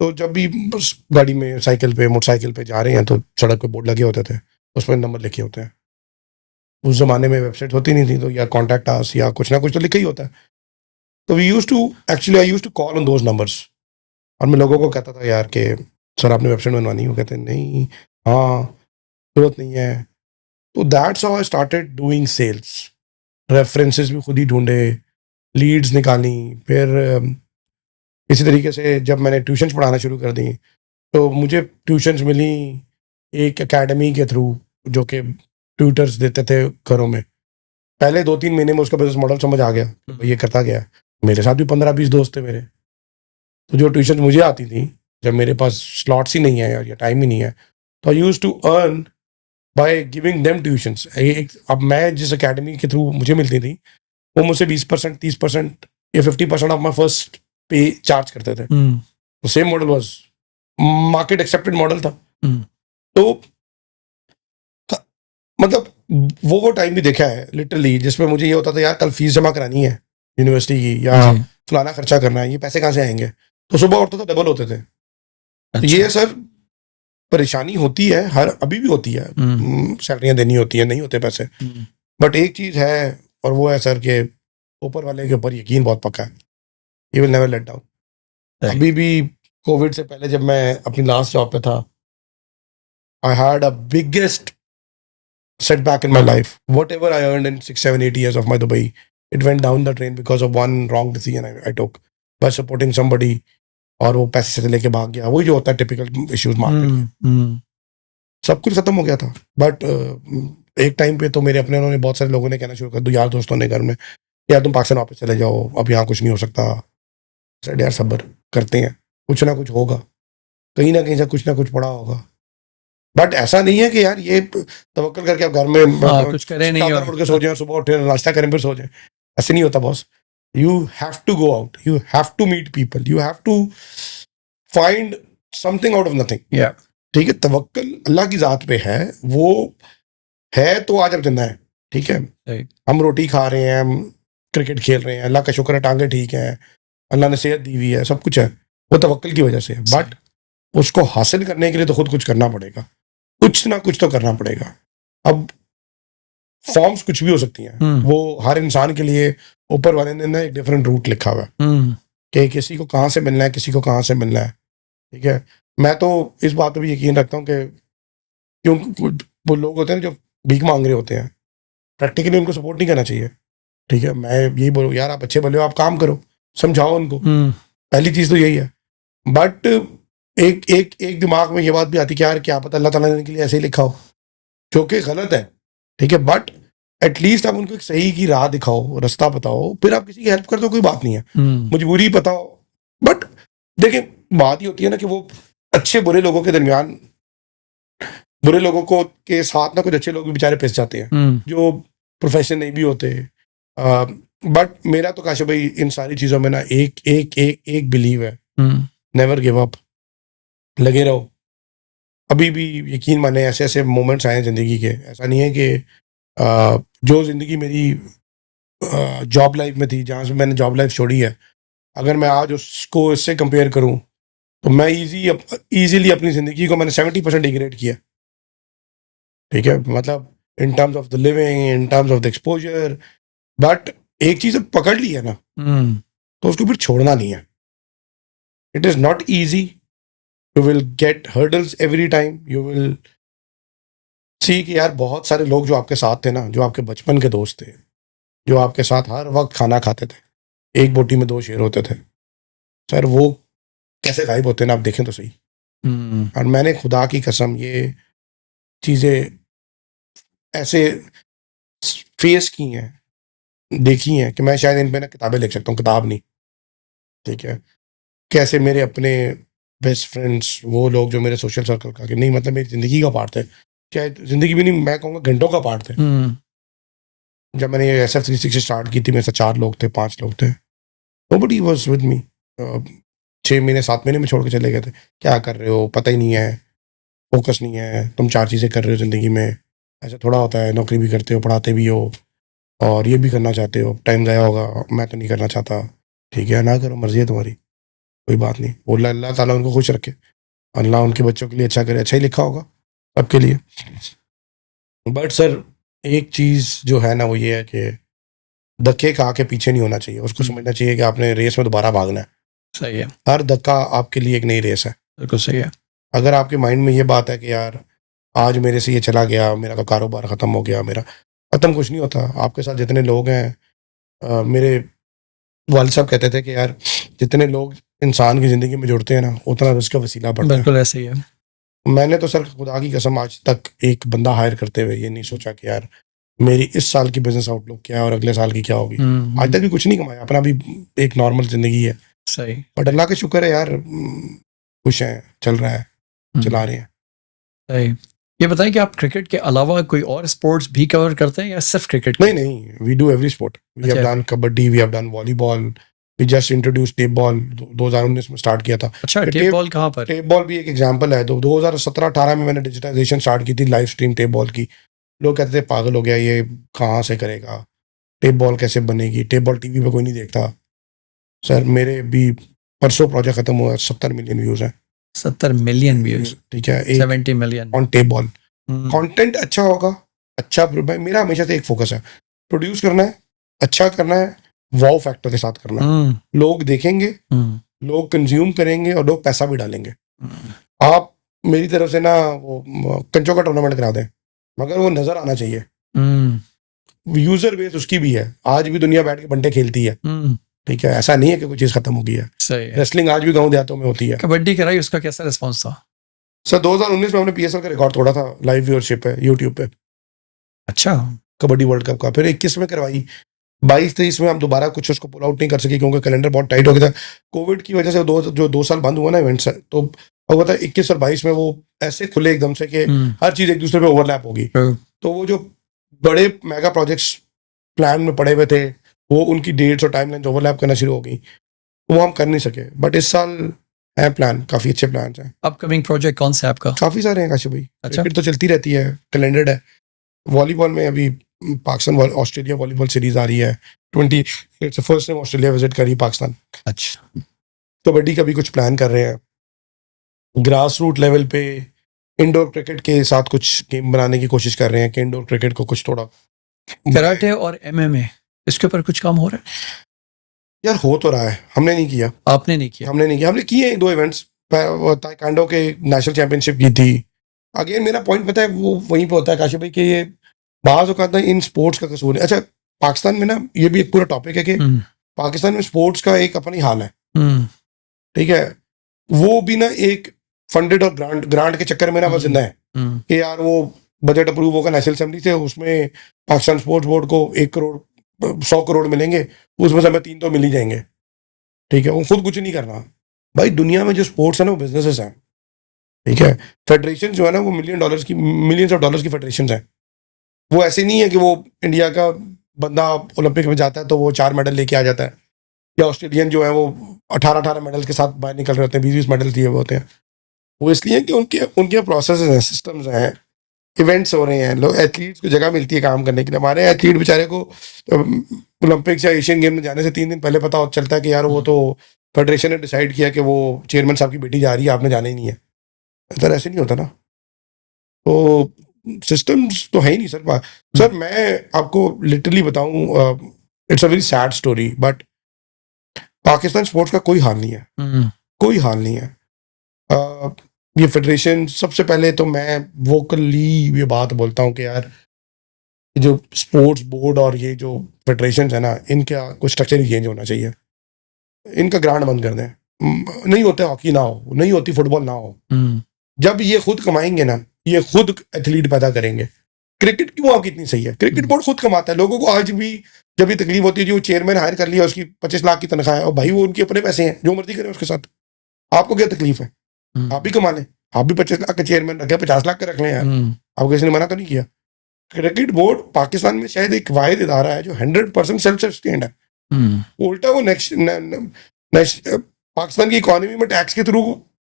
तो जब भी बस गाड़ी में, साइकिल पे, मोटरसाइकिल पे जा रहे हैं, तो सड़क पे बोर्ड लगे होते थे, उस पर नंबर लिखे होते हैं। उस ज़माने में वेबसाइट होती नहीं थी, तो या कॉन्टैक्ट अस या कुछ ना कुछ तो लिखा ही होता है। तो we used to, actually I used to call on those numbers, और मैं लोगों को कहता था यार कि सर आपने वेबसाइट बनवानी है? वो कहते हैं नहीं, हाँ, ज़रूरत नहीं है। तो that's how I started doing sales. References भी खुद ही ढूँढे, लीड्स निकाली, फिर इसी तरीके से जब मैंने ट्यूशन्स पढ़ाना शुरू कर दी, तो मुझे ट्यूशन्स मिली एक एकेडमी के थ्रू, जो कि ट्यूटर्स देते थे घरों में। पहले 2-3 महीने में उसका बिज़नेस मॉडल समझ आ गया कि भाई ये करता क्या है। मेरे साथ भी 15-20 दोस्त थे मेरे। तो जो ट्यूशन मुझे आती थी, जब मेरे पास स्लॉट्स ही नहीं है या टाइम ही नहीं है, तो I used to earn by giving them tuitions. अब मैं जिस एकेडमी के थ्रू मुझे मिलती थी, वो मुझसे 20%, 30% या 50% ऑफ माई फर्स्ट पे चार्ज करते थे। तो same model was, market accepted model था। तो मतलब वो टाइम भी देखा है लिटरली, जिसमें मुझे ये होता था यार कल फीस जमा करानी है यूनिवर्सिटी की, या फलाना खर्चा करना है, ये पैसे कहाँ से आएंगे। तो सुबह उठते तो डबल होते थे। तो ये सर परेशानी होती है, हर अभी भी होती है, सैलरियाँ देनी होती है, नहीं होते पैसे। बट एक चीज़ है, और वो है सर के ऊपर वाले के ऊपर यकीन बहुत पक्का है, he will never let down. अभी भी कोविड से पहले जब मैं अपनी लास्ट जॉब पे था, I had a biggest setback in my life. Whatever I earned in 6, 7, 8 years of my Dubai, it went down the drain because of one wrong decision I took by supporting somebody, और वो पैसे से लेके भाग गया। वही जो होता है टिपिकल इश्यूज मार्केट में। सब कुछ खत्म हो गया था। बट एक टाइम पे तो मेरे अपने उन्होंने बहुत सारे लोगों ने कहना शुरू कर दिया, यार दोस्तों ने घर में, यार तुम पाकिस्तान वापस चले जाओ, अब यहाँ कुछ नहीं हो सकता। सर यार सब्र करते हैं, कुछ ना कुछ होगा, कहीं ना कहीं से कुछ ना कुछ पड़ा होगा। बट ऐसा नहीं है कि यार ये तवक्कल करके आप घर में कुछ करें नहीं चादर और ओढ़ के सो जाएं, सुबह उठे नाश्ता करें फिर सो जाएं। ऐसे नहीं होता boss. You have to go out, you have to meet people, you have to find something out of nothing. ठीक है, तवक्कल अल्लाह की ज़ात पे है, वो है तो आज अब जिंदा है। ठीक है, हम रोटी खा रहे हैं, हम क्रिकेट खेल रहे हैं, अल्लाह का शुक्र है, टांगे ठीक है, अल्लाह ने सेहत दी हुई है, सब कुछ है, वो तवक्कल की वजह से है। बट उसको हासिल करने के लिए तो खुद कुछ करना पड़ेगा, कुछ ना कुछ तो करना पड़ेगा। अब फॉर्म्स कुछ भी हो सकती हैं, वो हर इंसान के लिए ऊपर वाले ने ना एक डिफरेंट रूट लिखा हुआ है कि किसी को कहाँ से मिलना है, किसी को कहाँ से मिलना है। ठीक है, मैं तो इस बात पर भी यकीन रखता हूँ कि क्यों वो लोग होते हैं जो भीख मांग रहे होते हैं, प्रैक्टिकली उनको सपोर्ट नहीं करना चाहिए। ठीक है, मैं यही बोलूँ यार आप अच्छे भले हो, आप काम करो, समझाओ उनको, पहली चीज़ तो यही है। बट एक एक एक दिमाग में ये बात भी आती है कि यार क्या पता अल्लाह ताला ने इनके लिए ऐसे ही लिखा हो, जो कि गलत है। ठीक है, बट एटलीस्ट आप उनको एक सही की राह दिखाओ, रास्ता बताओ, फिर आप किसी की हेल्प कर दो, कोई बात नहीं है, मजबूरी बताओ। बट देखिए बात ही होती है ना कि वो अच्छे बुरे लोगों के दरमियान बुरे लोगों को के साथ ना कुछ अच्छे लोग भी बेचारे पिस जाते हैं हम्म जो प्रोफेशन नहीं भी होते। बट मेरा तो काशिफ भाई इन सारी चीज़ों में ना एक एक एक एक बिलीव है, हम्म नेवर गिव अप, लगे रहो। अभी भी यकीन माने ऐसे ऐसे मोमेंट्स आए हैं ज़िंदगी के, ऐसा नहीं है कि जो ज़िंदगी मेरी जॉब लाइफ में थी, जहाँ से मैंने जॉब लाइफ छोड़ी है, अगर मैं आज उसको इससे कंपेयर करूँ तो मैं ईजिली अपनी ज़िंदगी को मैंने 70% डिग्रेड किया। ठीक है, मतलब in terms of the living, in terms of the exposure. But एक चीज़ जब पकड़ ली है ना, हम्म तो उसको फिर छोड़ना नहीं है। It is not easy, you will get hurdles every time, you will see कि यार बहुत सारे लोग जो आपके साथ थे ना, जो आपके बचपन के दोस्त थे, जो आपके साथ हर वक्त खाना खाते थे, एक बोटी में दो शेर होते थे, सर वो कैसे गायब होते हैं ना, आप देखें तो सही। हम्म और मैंने खुदा की कसम ये चीज़ें ऐसे फेस की हैं, देखी हैं कि मैं शायद इन पे ना किताबें लिख सकता हूँ, किताब नहीं। ठीक है, कैसे मेरे अपने बेस्ट फ्रेंड्स, वो लोग जो मेरे सोशल सर्कल का कि नहीं मतलब मेरी ज़िंदगी का पार्ट थे, शायद ज़िंदगी भी नहीं, मैं कहूँगा घंटों का पार्ट थे। हम्म जब मैंने ये SF360 स्टार्ट की थी, मेरे साथ 4 लोग थे, 5 लोग थे, नोबडी वाज विद मी। 6 महीने 7 महीने में छोड़ के चले गए थे। क्या कर रहे हो पता ही नहीं है, फोकस नहीं है, तुम 4 चीज़ें कर रहे हो ज़िंदगी में, ऐसा थोड़ा होता है, नौकरी भी करते हो, पढ़ाते भी हो और ये भी करना चाहते हो, टाइम गया होगा, मैं तो नहीं करना चाहता। ठीक है, ना करो, मर्ज़ी है तुम्हारी, कोई बात नहीं, बोला अल्लाह ताला उनको खुश रखे, अल्लाह उनके बच्चों के लिए अच्छा करे, अच्छा ही लिखा होगा सबके लिए। बट सर एक चीज़ जो है ना वो ये है कि धक्के खा के पीछे नहीं होना चाहिए, उसको समझना चाहिए कि आपने रेस में दोबारा भागना है। सही है, हर धक्का आपके लिए एक नई रेस है। बिल्कुल सही है। अगर आपके माइंड में ये बात है कि यार आज मेरे से ये चला गया, मेरा तो कारोबार ख़त्म हो गया, मेरा ख़त्म कुछ नहीं होता। आपके साथ जितने लोग हैं, मेरे वालिद साहब कहते थे कि यार जितने लोग इंसान की ज़िंदगी में जुड़ते हैं ना, उतना रिस्क का वसीला बढ़ता है। बिल्कुल ऐसे ही है। मैंने तो सर खुदा की कसम आज तक एक बंदा हायर करते हुए ये नहीं सोचा कि यार मेरी इस साल की बिजनेस आउटलुक क्या है और अगले साल की क्या होगी। आज तक भी कुछ नहीं कमाया, अपना भी एक नॉर्मल ज़िंदगी है, सही। बट अल्लाह का शुक्र है यार, खुश हैं, चल रहा है, चला रहे हैं। सही। ये बताएं कि आप क्रिकेट के अलावा कोई और स्पोर्ट्स भी कवर करते हैं या सिर्फ क्रिकेट? नहीं नहीं, we do every sport, we have अच्छा, done kabaddi, we have done volleyball, we just introduce tape ball, 2019 में स्टार्ट किया था। अच्छा, ये टेप बॉल कहाँ पर? टेप बॉल भी एक एग्जांपल है। तो 2017-18 में मैंने डिजिटाइजेशन स्टार्ट की थी, लाइव स्ट्रीम टेप बॉल की। लोग कहते थे पागल हो गया ये, कहाँ से करेगा, टेप बॉल कैसे बनेगी, टेप बॉल टीवी पे कोई नहीं देखता। सर मेरे भी परसों प्रोजेक्ट खत्म हुआ, 70 मिलियन व्यूज हैं। 70 मिलियन व्यूज। ठीक है, एक 70 million. On tape ball. Content अच्छा होगा, अच्छा मेरा हमेशा से एक फोकस है, प्रोड्यूस करना है, अच्छा करना है, वाओ फैक्टर के साथ करना है। लोग देखेंगे, लोग कंज्यूम करेंगे और लोग पैसा भी डालेंगे। आप मेरी तरफ से ना वो कंचों का टूर्नामेंट करा दें, मगर वो नजर आना चाहिए। यूजर बेस उसकी भी है, आज भी दुनिया बैठ के बंटे खेलती है। ठीक है, ऐसा नहीं है कि कोई चीज खत्म हो गई है। सही है। रेसलिंग आज भी गांव देहातों में होती है। कबड्डी कराई, उसका कैसा रिस्पॉन्स था? सर 2019 में हमने PSL का रिकॉर्ड तोड़ा था, लाइव व्यूअरशिप है यूट्यूब पे, अच्छा। कबड्डी वर्ल्ड कप का। फिर 21 में करवाई, 22-23 में हम दोबारा कुछ उसको पुल आउट नहीं कर सके क्योंकि कैलेंडर बहुत टाइट हो गया था कोविड की वजह से। जो 2 साल बंद हुआ ना इवेंट्स, तो अब होता है 21 और 22 में वो ऐसे खुले एकदम से कि हर चीज़ एक दूसरे पे ओवरलैप होगी। तो वो जो बड़े मेगा प्रोजेक्ट्स प्लान में पड़े हुए थे, वो उनकी डेट्स और टाइमलाइन ओवरलैप करना शुरू हो गई, वो हम कर नहीं सके। बट इस साल है प्लान, काफ़ी अच्छे प्लान हैं। अपकमिंग प्रोजेक्ट कौन सा है आपका? काफ़ी सारे हैं काशी भाई। अच्छा। क्रिकेट तो चलती रहती है, कैलेंडर्ड है। वॉलीबॉल में अभी पाकिस्तान ऑस्ट्रेलिया वॉलीबॉल सीरीज आ रही है, 28 से फर्स्ट टाइम ऑस्ट्रेलिया विजिट करी पाकिस्तान। अच्छा। कबड्डी का भी कुछ प्लान कर रहे हैं, ग्रास रूट लेवल पे इंडोर क्रिकेट के साथ कुछ गेम बनाने की कोशिश कर रहे हैं कि इंडोर क्रिकेट को कुछ थोड़ा कराटे और MMA, इसके ऊपर कुछ काम हो रहा है? यार हो तो रहा है, हमने नहीं किया। आपने नहीं किया? हमने नहीं किया, हमने किए 2 इवेंट्स, ताइक्वांडो के नेशनल चैंपियनशिप की थी। अगेन मेरा पॉइंट पता है वो वहीं पे होता है काशी भाई कि ये बाज़ औक़ात ना इन स्पोर्ट्स का कसूर है। अच्छा, पाकिस्तान में ना ये भी एक पूरा टॉपिक है कि पाकिस्तान में स्पोर्ट्स का एक अपनी हाल है। ठीक है, वो भी ना एक फंडेड और ग्रांट के चक्कर में ना बस जिंदा है कि यार वो बजट अप्रूव होगा नेशनल असेंबली से, उसमें पाकिस्तान स्पोर्ट्स बोर्ड को 1 करोड़ 100 करोड़ मिलेंगे, उसमें से हमें 3 तो मिल ही जाएंगे। ठीक है, वो खुद कुछ नहीं करना। भाई दुनिया में जो स्पोर्ट्स है ना वो बिजनेसेस हैं। ठीक है। फेडरेशन जो है ना वो मिलियंस ऑफ डॉलर्स की फेडरेशन है। वो ऐसे नहीं है कि वो इंडिया का बंदा ओलंपिक में जाता है तो वो 4 मेडल लेके आ जाता है, या ऑस्ट्रेलियन जो है वो 18 मेडल के साथ बाहर निकल रहे होते हैं, 20 मेडल दिए हुए होते हैं। वो इसलिए कि उनके उनके प्रोसेस हैं, सिस्टम्स हैं, इवेंट्स हो रहे हैं, लोग एथलीट्स को जगह मिलती है काम करने के लिए। हमारे एथलीट बेचारे को ओलंपिक्स या एशियन गेम में जाने से 3 दिन पहले पता चलता है कि यार वो तो फेडरेशन ने डिसाइड किया कि वो चेयरमैन साहब की बेटी जा रही है, आपने जाना ही नहीं है। सर ऐसे नहीं होता ना। तो सिस्टम्स तो है ही नहीं सर। सर मैं आपको लिटरली बताऊं, it's a very sad story, but Pakistan sports का कोई हाल नहीं है, हम्म, कोई हाल नहीं है। ये फेडरेशन, सबसे पहले तो मैं वोकली ये बात बोलता हूँ कि यार जो स्पोर्ट्स बोर्ड और ये जो फेडरेशन है ना, इनका कुछ स्ट्रक्चर ही चेंज होना चाहिए। इनका ग्रांड बंद कर दें। नहीं होता हॉकी ना हो, नहीं होती फुटबॉल ना हो। हम्म, जब ये खुद कमाएंगे ना, ये खुद एथलीट पैदा करेंगे। क्रिकेट क्यों आपकी इतनी सही है? क्रिकेट बोर्ड खुद कमाता है। लोगों को आज भी जब भी तकलीफ होती है, जो चेयरमैन हायर कर लिया उसकी 25 लाख की तनख्वाह है, और भाई वो उनके अपने पैसे हैं, जो मर्जी करें उसके साथ। आपको क्या तकलीफ है? आप भी कमा लें, आप भी 25 लाख का चेयरमैन रखें, 50 लाख का रख लें यार। आपको किसी ने मना तो नहीं किया। क्रिकेट बोर्ड पाकिस्तान में शायद एक वाहिद इदारा है जो 100% सेल्फ सस्टेन्ड है। उल्टा वो पाकिस्तान की इकोनॉमी में टैक्स के थ्रू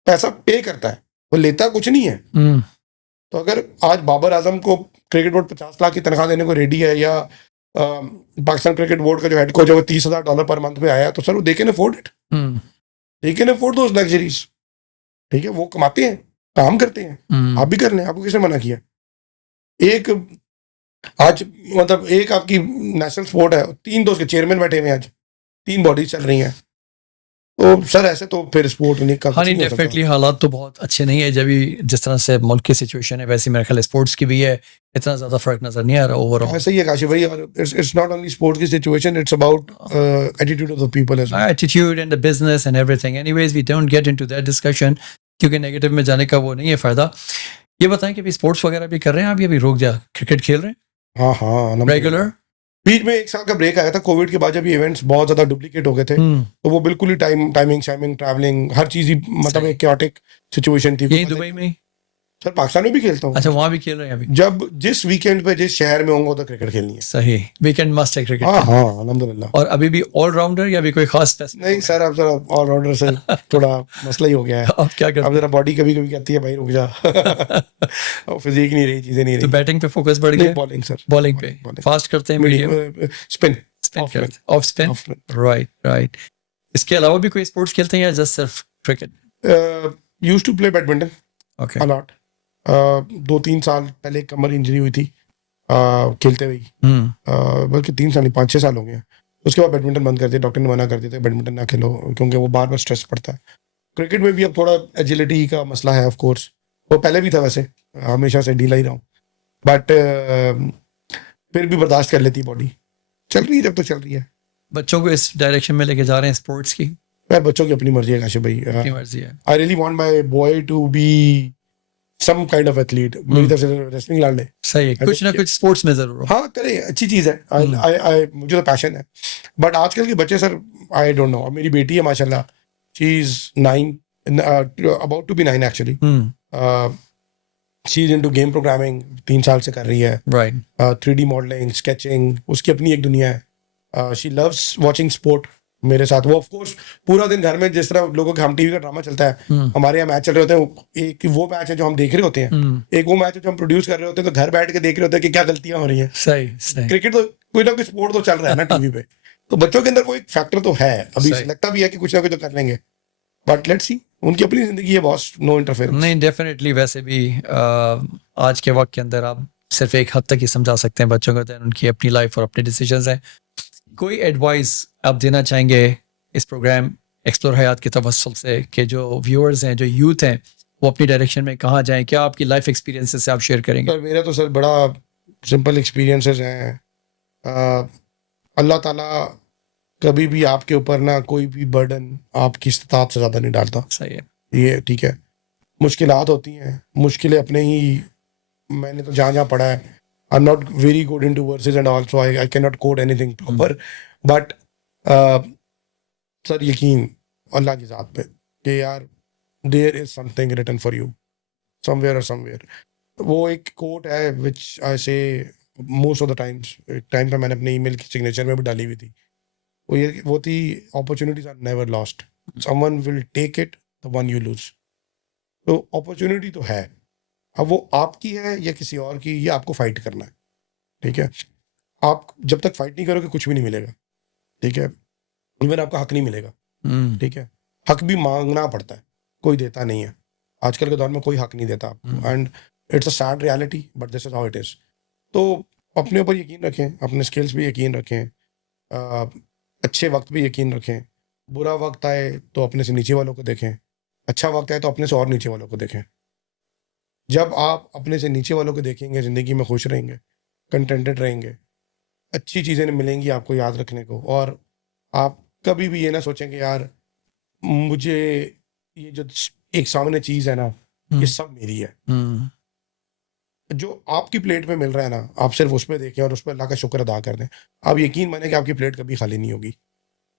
पैसा पे करता है, वो लेता कुछ नहीं है। तो अगर आज बाबर आजम को क्रिकेट बोर्ड 50 लाख की तनख्वाह देने को रेडी है, या पाकिस्तान क्रिकेट बोर्ड का जो हेड कोच है वो $30,000 पर मंथ पे आया, तो सर वो they can afford it, they can afford those luxuries. ठीक है, वो कमाते हैं, काम करते हैं, आप भी कर लें, आपको किसने मना किया? एक आज मतलब एक आपकी नेशनल स्पोर्ट है, 3 दोस्त के चेयरमैन बैठे हुए हैं, आज 3 बॉडीज चल रही हैं। तो सर ऐसे तो फिर स्पोर्ट नहीं का हाँ कुछ नहीं नहीं हो सकता। डेफिनेटली हालात तो बहुत अच्छे नहीं है। जब भी जिस तरह से मुल्क की सिचुएशन है वैसे मेरे ख्याल स्पोर्ट्स की भी है, इतना ज़्यादा फर्क नज़र नहीं आ रहा ओवरऑल। ऐसा ही है काशिफ भाई, और इट्स नॉट ओनली स्पोर्ट्स की situation, it's about attitude of the people as well. Attitude and the business and everything. Anyways we don't get into that discussion, क्योंकि नेगेटिव में जाने का वो नहीं है फ़ायदा। ये बताएं कि अभी स्पोर्ट्स वगैरह भी कर रहे हैं आप, या अभी रुक जा, क्रिकेट खेल रहे हैं हाँ हाँ, रेगुलर? बीच में 1 साल का ब्रेक आया था कोविड के बाद, जब ये इवेंट्स बहुत ज्यादा डुप्लीकेट हो गए थे, तो वो बिल्कुल ही टाइमिंग शाइमिंग ट्रैवलिंग हर चीज ही मतलब सही। एक chaotic सिचुएशन थी। यही दुबई में ही? सर पाकिस्तान में भी खेलता हूँ। अच्छा वहाँ भी खेल रहे हैं अभी? जब जिस वीकेंड पे जिस शहर में होंगे उधर क्रिकेट खेलनी है। सही, वीकेंड मस्ट है क्रिकेट हाँ खेलना। हाँ, अल्हम्दुलिल्लाह। और अभी भी ऑलराउंडर या भी कोई खास नहीं सर, अब जरा ऑलराउंडर से थोड़ा मसला ही हो गया है। आप क्या अब करते जरा बॉडी कभी कभी कहती है भाई रुक जा। और फिजिक नहीं रही, चीजें नहीं तो रही। बैटिंग पे फोकस बढ़ नहीं, गया? बॉलिंग सर, बॉलिंग पे बॉलिंग फास्ट करते हैं, medium spin, spin off spin, करते हैं, off spin? Off spin. Right right. इसके अलावा भी कोई स्पोर्ट्स खेलते हैं या जस्ट सिर्फ cricket? Used to play badminton okay. A lot. 2-3 साल पहले कमर इंजरी हुई थी खेलते हुए, बल्कि 3 साल नहीं, 5-6 साल हो गए हैं। उसके बाद बैडमिंटन बंद कर दिया, डॉक्टर ने मना कर दिया था बैडमिंटन ना खेलो, क्योंकि वो बार बार स्ट्रेस पड़ता है। क्रिकेट में भी अब थोड़ा एजिलिटी का मसला है, ऑफ कोर्स वो पहले भी था, वैसे हमेशा से ढीला ही रहा हूँ, बट फिर भी बर्दाश्त कर लेती बॉडी। चल रही है जब तो चल रही है। बच्चों को इस डायरेक्शन में लेके जा रहे हैं स्पोर्ट्स की? यार बच्चों की अपनी मर्जी है काशिफ भाई। अपनी मर्जी है। I really want my boy to be some kind of athlete. मेरी तरफ से रेसलिंग लाड़ ले। सही है, कुछ ना कुछ स्पोर्ट्स में जरूर हो। हाँ करे, अच्छी चीज है। मुझे तो पैशन है, बट आजकल के बच्चे सर आई डोंट नो। मेरी बेटी है माशाल्लाह, she is 9, about to be 9 actually. She is into game programming, 3 साल से कर रही है। राइट। 3D मॉडलिंग, स्केचिंग, उसकी अपनी एक दुनिया है। शी लव्स वाचिंग स्पोर्ट मेरे साथ। वो ऑफ कोर्स पूरा दिन घर में, जिस तरह लोगों के हम टीवी का ड्रामा चलता है, हमारे यहाँ मैच चल रहे होते हैं, एक वो मैच है जो हम देख रहे होते हैं, एक वो मैच है जो हम प्रोड्यूस कर रहे होते हैं, तो घर बैठ के देख रहे होते हैं कि क्या गलतियां हो रही हैं। सही सही। क्रिकेट तो कोई ना कोई स्पोर्ट तो चल रहा है ना टीवी पे, तो बच्चों के अंदर वो एक फैक्टर तो है अभी, सही। लगता भी है कि कुछ ना कुछ तो कर लेंगे, बट लेट्स सी। उनकी अपनी जिंदगी है बॉस, नो इंटरफेरेंस। नहीं डेफिनेटली, वैसे भी आज के वक्त के अंदर आप सिर्फ एक हद तक ही समझा सकते हैं बच्चों को, तो उनकी अपनी लाइफ और अपने डिसीजंस हैं। कोई एडवाइस आप देना चाहेंगे इस प्रोग्राम एक्सप्लोर हयात के तवस्सुल से, कि जो व्यूअर्स हैं, जो यूथ हैं, वो अपनी डायरेक्शन में कहाँ जाएं? क्या आपकी लाइफ एक्सपीरियंसेस से आप शेयर करेंगे? सर मेरा तो सर बड़ा सिंपल एक्सपीरियंसेस हैं। अल्लाह ताला कभी भी आपके ऊपर ना कोई भी बर्डन आपकी इस्तात से ज़्यादा नहीं डालता। सही है। ये ठीक है, मुश्किलात होती हैं, मुश्किलें अपने ही, मैंने तो जहाँ जहाँ पढ़ा है, I am not very good in two verses and also I can not code anything proper, but sir यकीन अल्लाह की ज़ात पे कि यार there is something written for you. Somewhere और समवेयर। वो एक कोट है which I say most of the times, एक टाइम पे मैंने अपने ईमेल की सिग्नेचर में भी डाली हुई थी। वो थी, opportunities are never lost, someone will take it the one you lose. तो अपॉर्चुनिटी तो है, अब वो आपकी है या किसी और की, ये आपको फाइट करना है। ठीक है, आप जब तक फाइट नहीं करोगे कुछ भी नहीं मिलेगा। ठीक है, इवन आपका हक नहीं मिलेगा। हम्म, ठीक है, हक भी मांगना पड़ता है, कोई देता नहीं है। आजकल के दौर में कोई हक नहीं देता आपको, and it's a sad reality, but this is how it is. तो अपने ऊपर यकीन रखें, अपने स्किल्स पे यकीन रखें, अच्छे वक्त पे यकीन रखें। बुरा वक्त आए तो अपने से नीचे वालों को देखें, अच्छा वक्त आए तो अपने से और नीचे वालों को देखें। जब आप अपने से नीचे वालों को देखेंगे, ज़िंदगी में खुश रहेंगे, कंटेंटेड रहेंगे, अच्छी चीज़ें मिलेंगी आपको याद रखने को। और आप कभी भी ये ना सोचें कि यार मुझे ये जो एक सामने चीज़ है ना, ये सब मेरी है। हम्म, जो आपकी प्लेट पे मिल रहा है ना, आप सिर्फ उस पे देखें और उस पर अल्लाह का शुक्र अदा कर दें। आप यकीन माने कि आपकी प्लेट कभी खाली नहीं होगी।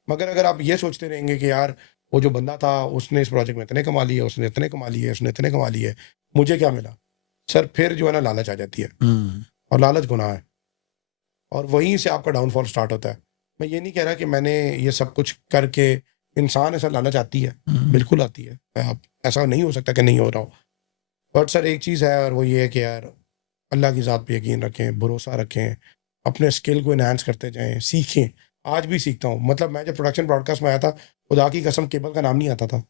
मगर अगर आप ये सोचते रहेंगे कि यार वो जो बंदा था उसने इस प्रोजेक्ट में इतने कमा लिए, उसने इतने कमा लिए, उसने इतने कमा लिए, मुझे क्या मिला, सर फिर जो है ना लालच आ जाती है, हम्म, और लालच गुनाह है, और वहीं से आपका डाउनफॉल स्टार्ट होता है। मैं ये नहीं कह रहा कि मैंने ये सब कुछ करके, इंसान ऐसा लालच आती है, बिल्कुल आती है, आप ऐसा नहीं हो सकता कि नहीं हो रहा हो। बट सर एक चीज़ है, और वो ये है कि यार अल्लाह की ज़ात पे यकीन रखें, भरोसा रखें, अपने स्किल को एनहांस करते जाएं, सीखें। आज भी सीखता हूँ, मतलब मैं जब प्रोडक्शन ब्रॉडकास्ट में आया था, खुदा की कसम केबल का नाम नहीं आता था।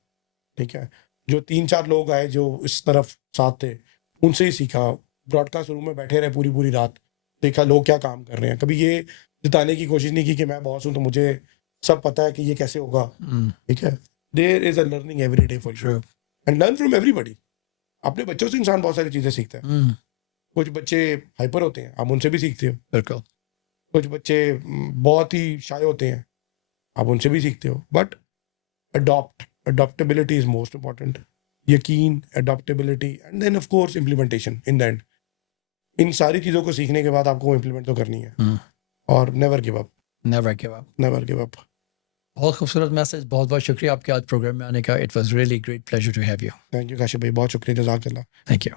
ठीक है, जो 3-4 लोग आए जो इस तरफ साथ थे, उनसे ही सीखा। ब्रॉडकास्ट रूम में बैठे रहे पूरी पूरी रात, देखा लोग क्या काम कर रहे हैं। कभी ये जताने की कोशिश नहीं की कि मैं बॉस हूँ तो मुझे सब पता है कि ये कैसे होगा। ठीक है, there is a learning every day for you, true, and learn from everybody. अपने बच्चों से इंसान बहुत सारी चीज़ें सीखता है। कुछ बच्चे हाइपर होते हैं, आप उनसे भी सीखते हो। बिल्कुल, कुछ बच्चे बहुत ही शाय होते हैं, आप उनसे भी सीखते हो। But adaptability is most important. यकीन, adaptability, and then of course implementation in the end. इन सारी चीज़ों को सीखने के बाद आपको इम्प्लीमेंट तो करनी है, और never give up, never give up. Never give up. बहुत खूबसूरत मैसेज, बहुत बहुत शुक्रिया आपके आज प्रोग्राम में आने का। It was really great pleasure to have you. Thank you Kashif भाई, बहुत शुक्रिया, जज़ाकल्लाह। Thank you.